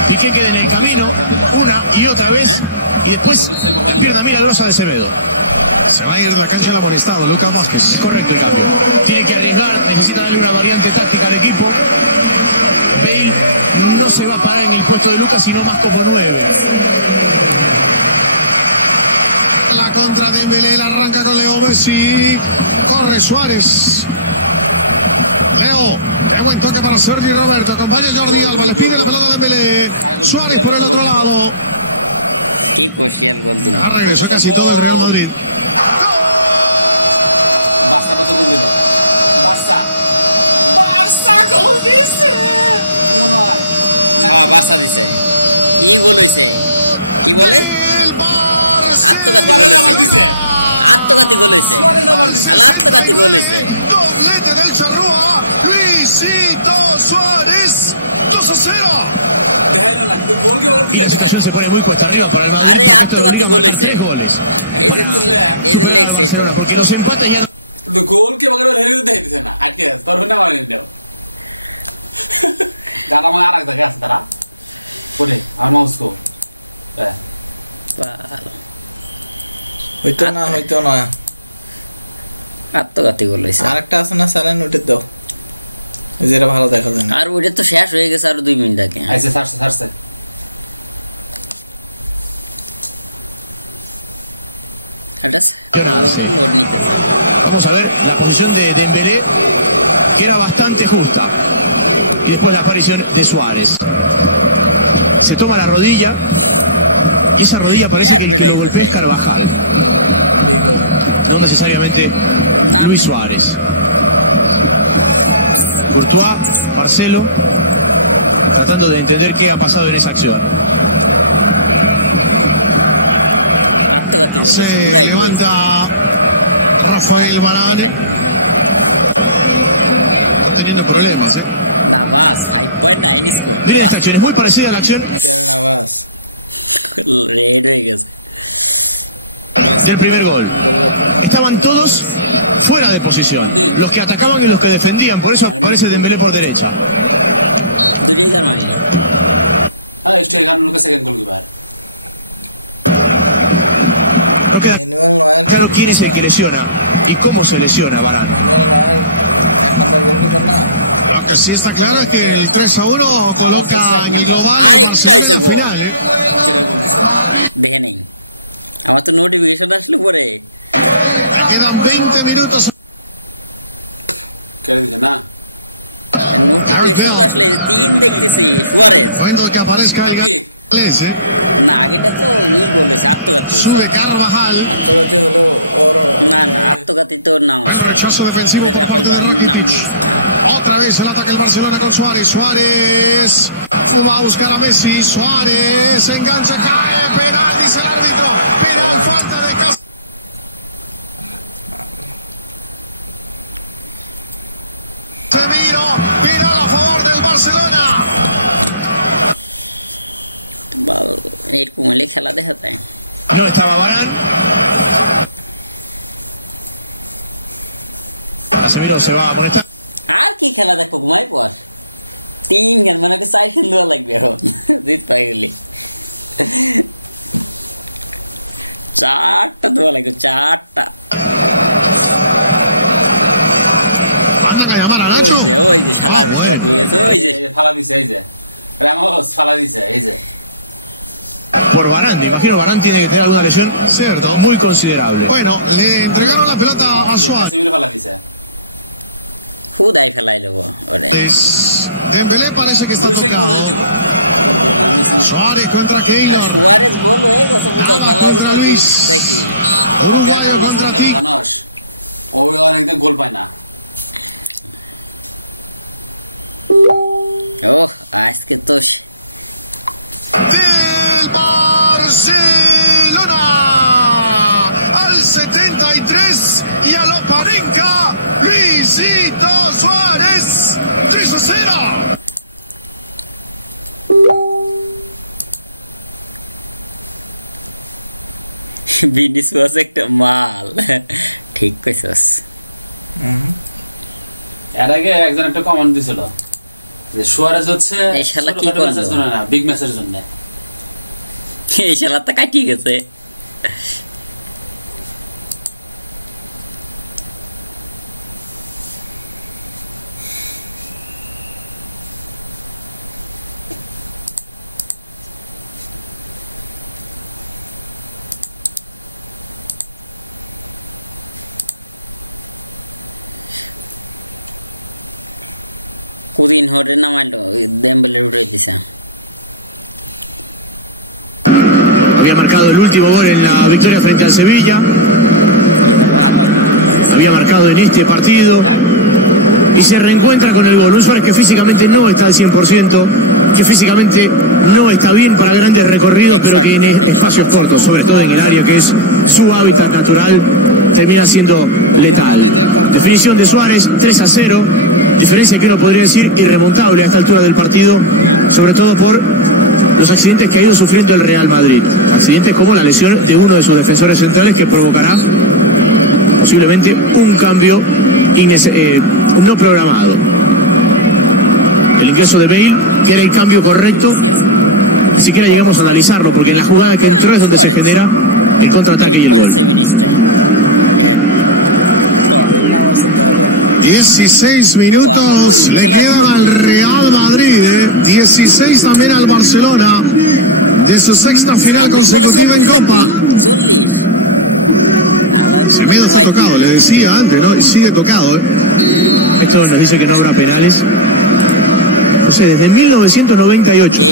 Piqué queda en el camino una y otra vez y después la pierna milagrosa de Semedo. Se va a ir de la cancha el amonestado, Lucas Vázquez. Es correcto el cambio. Tiene que arriesgar, necesita darle una variante táctica al equipo. Bale no se va a parar en el puesto de Lucas, sino más como 9. La contra de Dembélé, la arranca con Leo Messi. Corre Suárez. Leo, qué buen toque para Sergi Roberto. Acompaña Jordi Alba, le pide la pelota a Dembélé. Suárez por el otro lado. Ya regresó casi todo el Real Madrid. Del Barcelona. Al 69, doblete del Charrúa. Luisito Suárez, 2-0. Y la situación se pone muy cuesta arriba para el Madrid, porque esto lo obliga a marcar 3 goles para superar al Barcelona, porque los empates ya no... Vamos a ver la posición de Dembélé, que era bastante justa, y después la aparición de Suárez. Se toma la rodilla, y esa rodilla parece que el que lo golpea es Carvajal, no necesariamente Luis Suárez. Courtois, Marcelo, tratando de entender qué ha pasado en esa acción. Se levanta Rafael Varane. Está teniendo problemas, Miren esta acción, es muy parecida a la acción del primer gol. Estaban todos fuera de posición, los que atacaban y los que defendían, por eso aparece Dembélé por derecha. No queda claro quién es el que lesiona y cómo se lesiona Varane. Lo que sí está claro es que el 3-1 coloca en el global al Barcelona en la final. Le quedan 20 minutos. Gareth Bale. Momento de que aparezca el galés, Sube Carvajal. Buen rechazo defensivo por parte de Rakitic. Otra vez el ataque del Barcelona con Suárez. Suárez va a buscar a Messi. Suárez engancha, cae. Penal, dice el árbitro. Penal, falta de Casemiro. Penal a favor del Barcelona. No estaba Varane. Casemiro se va a amonestar. ¿Mandan a llamar a Nacho? Ah, bueno. Por Varane, imagino Varane tiene que tener alguna lesión, cierto, muy considerable. Bueno, le entregaron la pelota a Suárez. Dembélé parece que está tocado. Suárez contra Keylor. Navas contra Luis. Uruguayo contra Tic. Del Barcelona al 73 y a Loparenca, Luisito Suárez, 3-0. marcado el último gol en la victoria frente al Sevilla. Había marcado en este partido. Y se reencuentra con el gol. Un Suárez que físicamente no está al 100%, que físicamente no está bien para grandes recorridos, pero que en espacios cortos, sobre todo en el área que es su hábitat natural, termina siendo letal. Definición de Suárez, 3-0. Diferencia que uno podría decir irremontable a esta altura del partido, sobre todo por los accidentes que ha ido sufriendo el Real Madrid. Accidentes como la lesión de uno de sus defensores centrales, que provocará posiblemente un cambio no programado. El ingreso de Bale, que era el cambio correcto, ni siquiera llegamos a analizarlo, porque en la jugada que entró es donde se genera el contraataque y el gol. 16 minutos le quedan al Real Madrid, 16 también al Barcelona, de su sexta final consecutiva en Copa. Semedo está tocado, le decía antes, ¿no? Y sigue tocado, Esto nos dice que no habrá penales. No sé, desde 1998,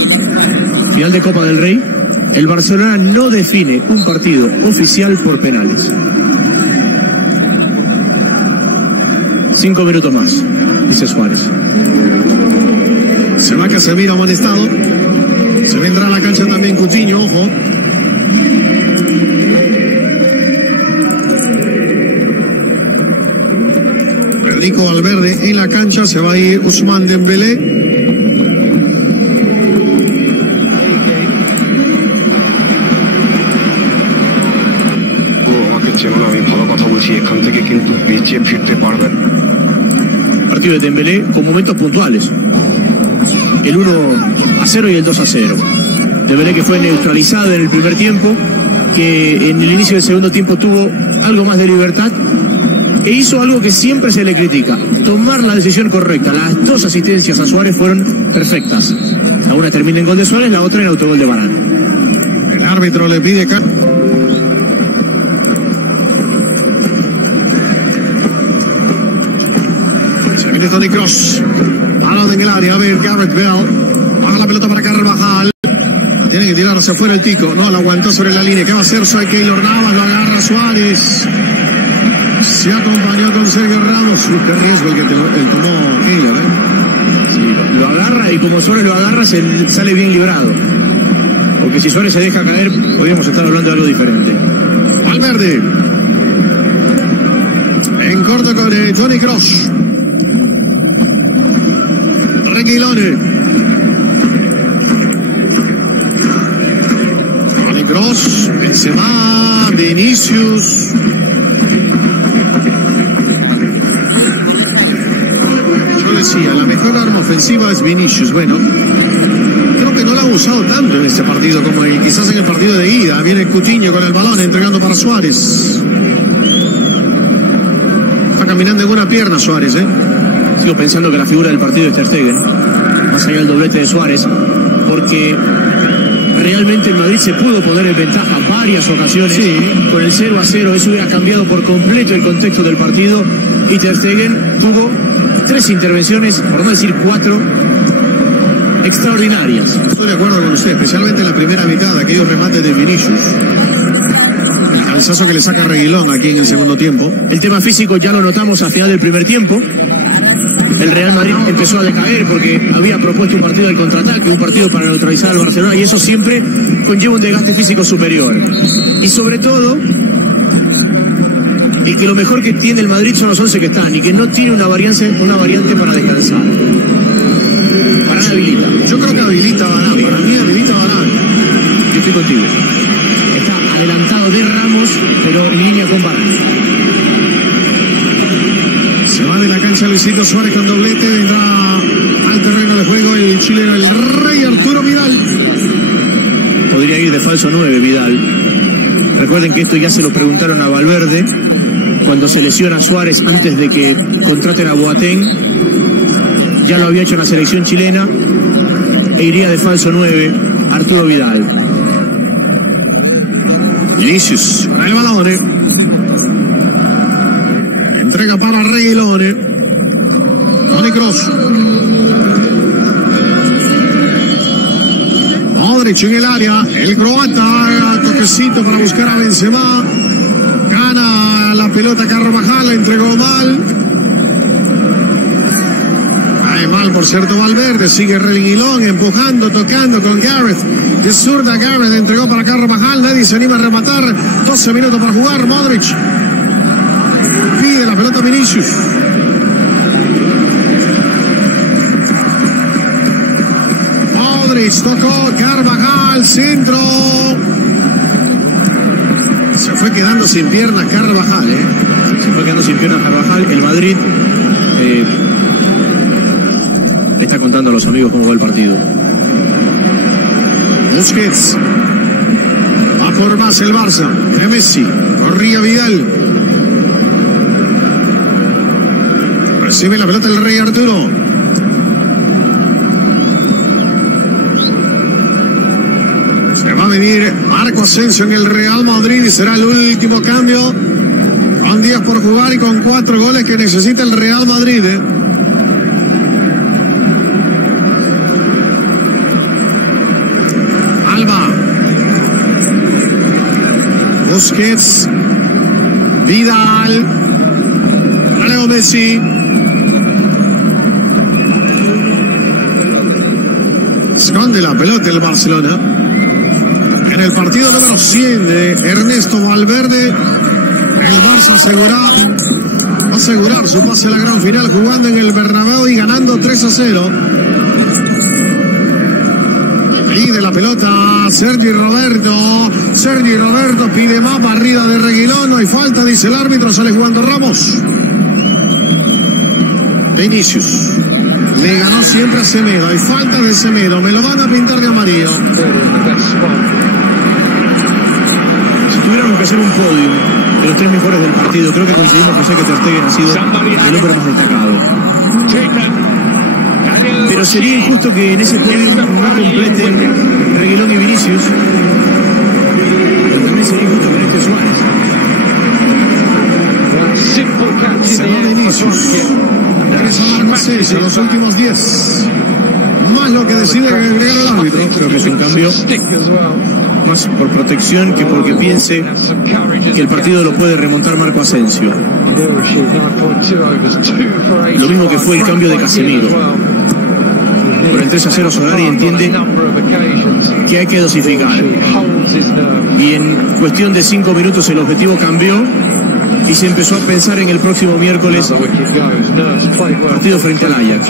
final de Copa del Rey, el Barcelona no define un partido oficial por penales. 5 minutos más, dice Suárez. Se va Casemiro amonestado. Se vendrá a la cancha también Coutinho, ojo. Federico Valverde en la cancha, se va a ir Ousmane Dembélé. Partido de Dembélé con momentos puntuales. El 1-0 y el 2-0. Dembélé que fue neutralizado en el primer tiempo, que en el inicio del segundo tiempo tuvo algo más de libertad e hizo algo que siempre se le critica: tomar la decisión correcta. Las dos asistencias a Suárez fueron perfectas. La una termina en gol de Suárez, la otra en autogol de Varane. El árbitro le pide se viene Toni Kroos, balón en el área, a ver, Gareth Bale baja la pelota para Carvajal, tiene que tirar hacia afuera el Tico, no, la aguantó sobre la línea. ¿Qué va a hacer? Soy Keylor Navas, lo agarra Suárez. Se acompañó con Sergio Ramos. Qué riesgo el que tomó Keylor, Sí, lo agarra, y como Suárez lo agarra, sale bien librado. Porque si Suárez se deja caer, podríamos estar hablando de algo diferente. Valverde en corto con Toni Kroos. Reguilón. Toni Kroos, Benzema, Vinicius. Decía, la mejor arma ofensiva es Vinicius. Bueno, creo que no la ha usado tanto en este partido como quizás en el partido de ida. Viene Coutinho con el balón entregando para Suárez. Está caminando en una pierna Suárez, Sigo pensando que la figura del partido es Ter Stegen, más allá del doblete de Suárez, porque realmente el Madrid se pudo poner en ventaja varias ocasiones. Sí. Con el 0-0 eso hubiera cambiado por completo el contexto del partido, y Ter Stegen tuvo 3 intervenciones, por no decir 4, extraordinarias. Estoy de acuerdo con usted, especialmente en la primera mitad, aquellos remates de Vinicius. El cabezazo que le saca Reguilón aquí en el segundo tiempo. El tema físico ya lo notamos al final del primer tiempo. El Real Madrid empezó a decaer porque había propuesto un partido del contraataque, un partido para neutralizar al Barcelona, y eso siempre conlleva un desgaste físico superior. Y sobre todo, el que lo mejor que tiene el Madrid son los 11 que están, y que no tiene una variante para descansar. Varane habilita. Yo creo que habilita a Varane. Para mí habilita a Varane. Yo estoy contigo. Está adelantado de Ramos, pero en línea con Varane. Se va de la cancha Luisito Suárez con doblete. Vendrá al terreno de juego el chileno, el Rey Arturo Vidal. Podría ir de falso 9 Vidal. Recuerden que esto ya se lo preguntaron a Valverde cuando se lesiona Suárez antes de que contraten a Boateng. Ya lo había hecho en la selección chilena, e iría de falso 9 Arturo Vidal. Vinicius con el balón. Entrega para Reguilón. Toni Kroos. Modric en el área, el croata, toquecito para buscar a Benzema. Gana la pelota Carvajal, la entregó mal. Mal, por cierto, Valverde. Sigue Reguilón empujando, tocando con Gareth. De zurda, Gareth entregó para Carvajal. Nadie se anima a rematar. 12 minutos para jugar. Modric pide la pelota a Vinicius. Modric tocó, Carvajal, centro. Se fue quedando sin piernas Carvajal, Se fue quedando sin piernas Carvajal. El Madrid le está contando a los amigos cómo va el partido. Busquets. Va por más el Barça. Era Messi. Corría Vidal. Recibe la pelota el Rey Arturo. Se va a venir Marco Asensio en el Real Madrid y será el último cambio. Con 10 por jugar y con 4 goles que necesita el Real Madrid. Busquets, Vidal, Leo Messi. Esconde la pelota el Barcelona. En el partido número 100 de Ernesto Valverde, el Barça va a asegurar su pase a la gran final jugando en el Bernabéu y ganando 3-0. Pide la pelota Sergi Roberto. Sergi Roberto pide más, barrida de Reguilón. No hay falta, dice el árbitro. Sale jugando Ramos. Vinicius le ganó siempre a Semedo. Hay falta de Semedo. Me lo van a pintar de amarillo. Si tuviéramos que hacer un podio de los 3 mejores del partido, creo que coincidimos con que Ter Stegen ha sido el hombre más destacado. Pero sería injusto que en ese podio no completen Reguilón y Vinicius. Pero también sería injusto que no esté Suárez. Se va Vinicius. Regresa Marco Asensio en los últimos 10. Más lo que decide agregar el árbitro. Creo que es un cambio más por protección que porque piense que el partido lo puede remontar Marco Asensio. Lo mismo que fue el cambio de Casemiro. Por el 3-0 Solari entiende que hay que dosificar. Y en cuestión de 5 minutos el objetivo cambió y se empezó a pensar en el próximo miércoles. Partido frente al Ajax.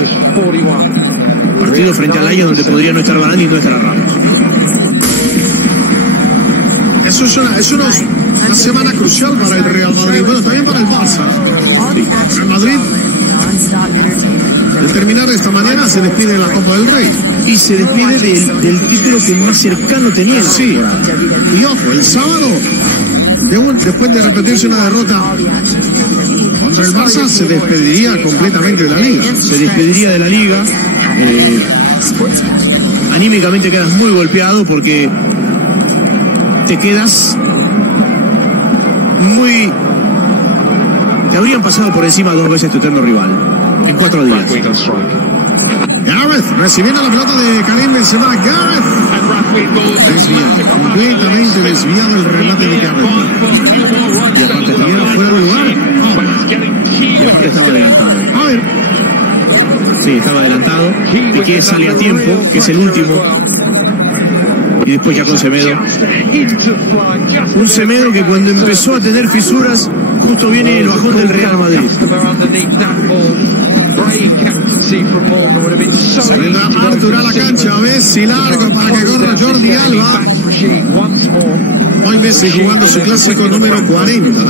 Partido frente al Ajax donde podría no estar Varane y no estar Ramos. Eso es una semana crucial para el Real Madrid. Bueno, también para el Barça. El Madrid, al terminar de esta manera, se despide de la Copa del Rey. Y se despide del título que más cercano tenía. Sí. Y ojo, el sábado, después de repetirse una derrota contra el Barça, se despediría completamente de la Liga. Se despediría de la Liga. Anímicamente quedas muy golpeado porque te quedas muy... Te habrían pasado por encima 2 veces tu eterno rival en 4 días. Gareth recibiendo la pelota de Karim Benzema. Gareth completamente desviado el remate de Gareth. Y aparte estaba fuera de lugar. Y aparte estaba adelantado. A ver. Sí, estaba adelantado. Piqué sale a tiempo, que es el último. Y después ya con Semedo. Un Semedo que cuando empezó a tener fisuras, justo viene el bajón del Real Madrid. Se vendrá Artur a la cancha. Messi largo para que corra Jordi Alba. Hoy Messi jugando su clásico número 40.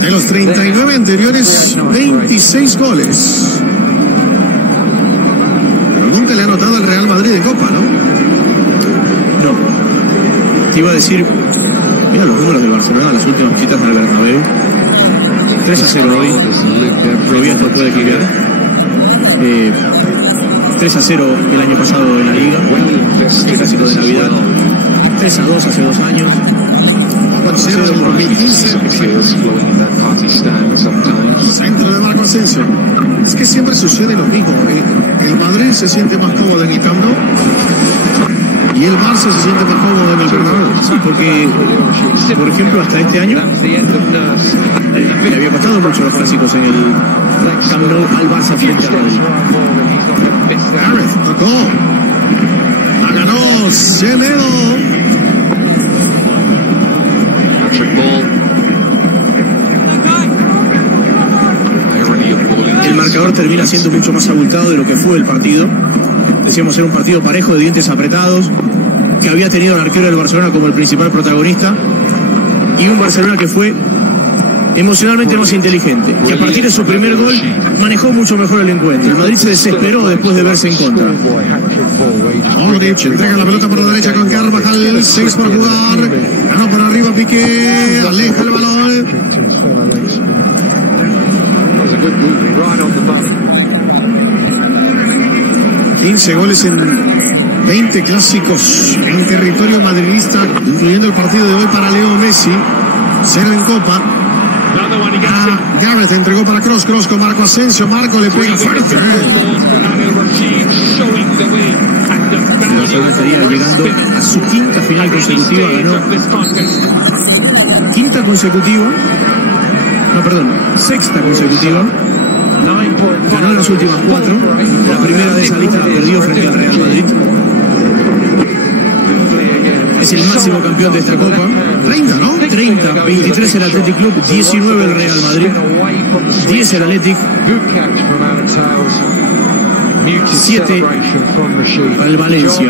De los 39 anteriores, 26 goles. Pero nunca le ha anotado al Real Madrid en Copa, ¿no? No. Te iba a decir, mira los números del Barcelona, las últimas visitas al Bernabéu. 3-0 hoy. Todavía esto puede cambiar. 3-0 el año pasado en la Liga, el clásico de Navidad. 3-2 hace 2 años. 4-0 en 2015. Centro de Marco Asensio. Es que siempre sucede lo mismo. El Madrid se siente más cómodo en el Camp Nou. y el Barça se siente más cómodo en el Bernabéu. Sí, porque, por ejemplo, hasta este año le había costado mucho los clásicos en el Camp Nou al Barça frente al Madrid. Gareth tocó. La ganó Semedo. El marcador termina siendo mucho más abultado de lo que fue el partido. Decíamos, era un partido parejo, de dientes apretados, que había tenido al arquero del Barcelona como el principal protagonista, y un Barcelona que fue emocionalmente más inteligente, que a partir de su primer gol manejó mucho mejor el encuentro. El Madrid se desesperó después de verse en contra. Modric entrega la pelota por la derecha con Carvajal, 6 por jugar, ganó por arriba Piqué, aleja el balón. 15 goles en 20 clásicos en territorio madridista, incluyendo el partido de hoy para Leo Messi, 0 en Copa. Gareth entregó para Kroos con Marco Asensio, Marco le pega fuerte. El Barcelona estaría llegando a su quinta final consecutiva, ganó sexta consecutiva, ganó las últimas 4, la primera de esa lista la perdió frente al Real Madrid. Es el máximo campeón de esta Copa. 30, 23 el Athletic Club, 19 el Real Madrid, 10 el Athletic, 7 para el Valencia.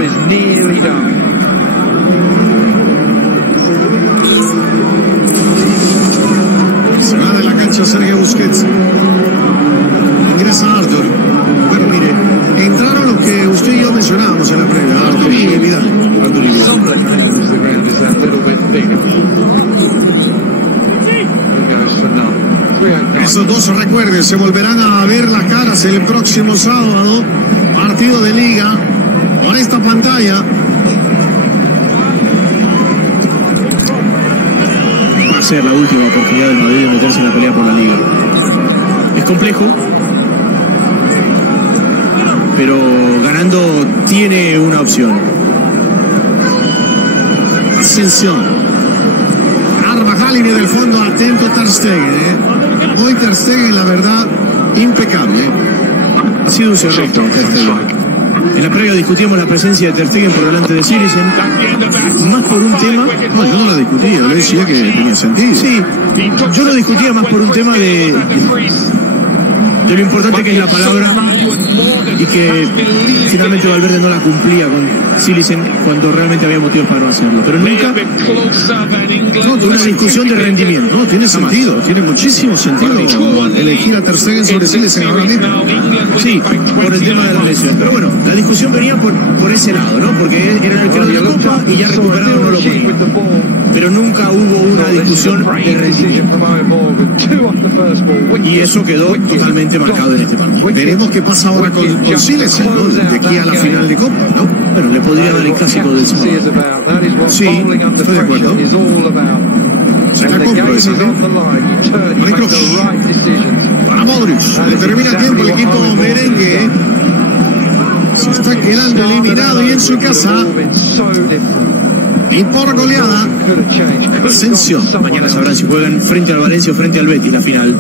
Se va de la cancha Sergio Busquets. Ingresa Arthur. Bueno, mire, entraron los que usted y yo mencionábamos en la previa, Arthur y Vidal. Esos dos, recuerden, se volverán a ver las caras el próximo sábado, partido de Liga, por esta pantalla. Va a ser la última oportunidad del Madrid de meterse en la pelea por la Liga. Es complejo, pero ganando tiene una opción. Ascensión. Carvajal, línea del fondo, atento Ter Stegen. Hoy Ter Stegen, la verdad, impecable. Ha sido un cerrojo Ter Stegen. En la previa discutíamos la presencia de Ter Stegen por delante de Silesen, más por un tema... No, yo no la discutía, yo le decía que tenía sentido. Sí, yo lo discutía más por un tema de lo importante que es la palabra, y que finalmente Valverde no la cumplía con Silesen cuando realmente había motivos para no hacerlo, pero nunca una discusión de rendimiento. No, tiene sentido, tiene muchísimo sentido elegir a Ter Stegen sobre Silesen ahora mismo. Sí, por el tema de la lesión, pero bueno, la discusión venía por ese lado, ¿no? Porque era el arquero de la Copa y ya recuperado no lo ponía, pero nunca hubo una discusión de rendimiento, y eso quedó totalmente marcado en este partido. Veremos qué pasa ahora con Silesen, ¿no? De aquí a la final de Copa, ¿no? Bueno, le podría dar el clásico del sábado. Sí, estoy de acuerdo. Se la compro esa, ¿no? Para Modric, le termina tiempo el equipo merengue. Se está quedando eliminado y en su casa. Y por goleada, Asensio. Mañana sabrán si juegan frente al Valencia o frente al Betis la final.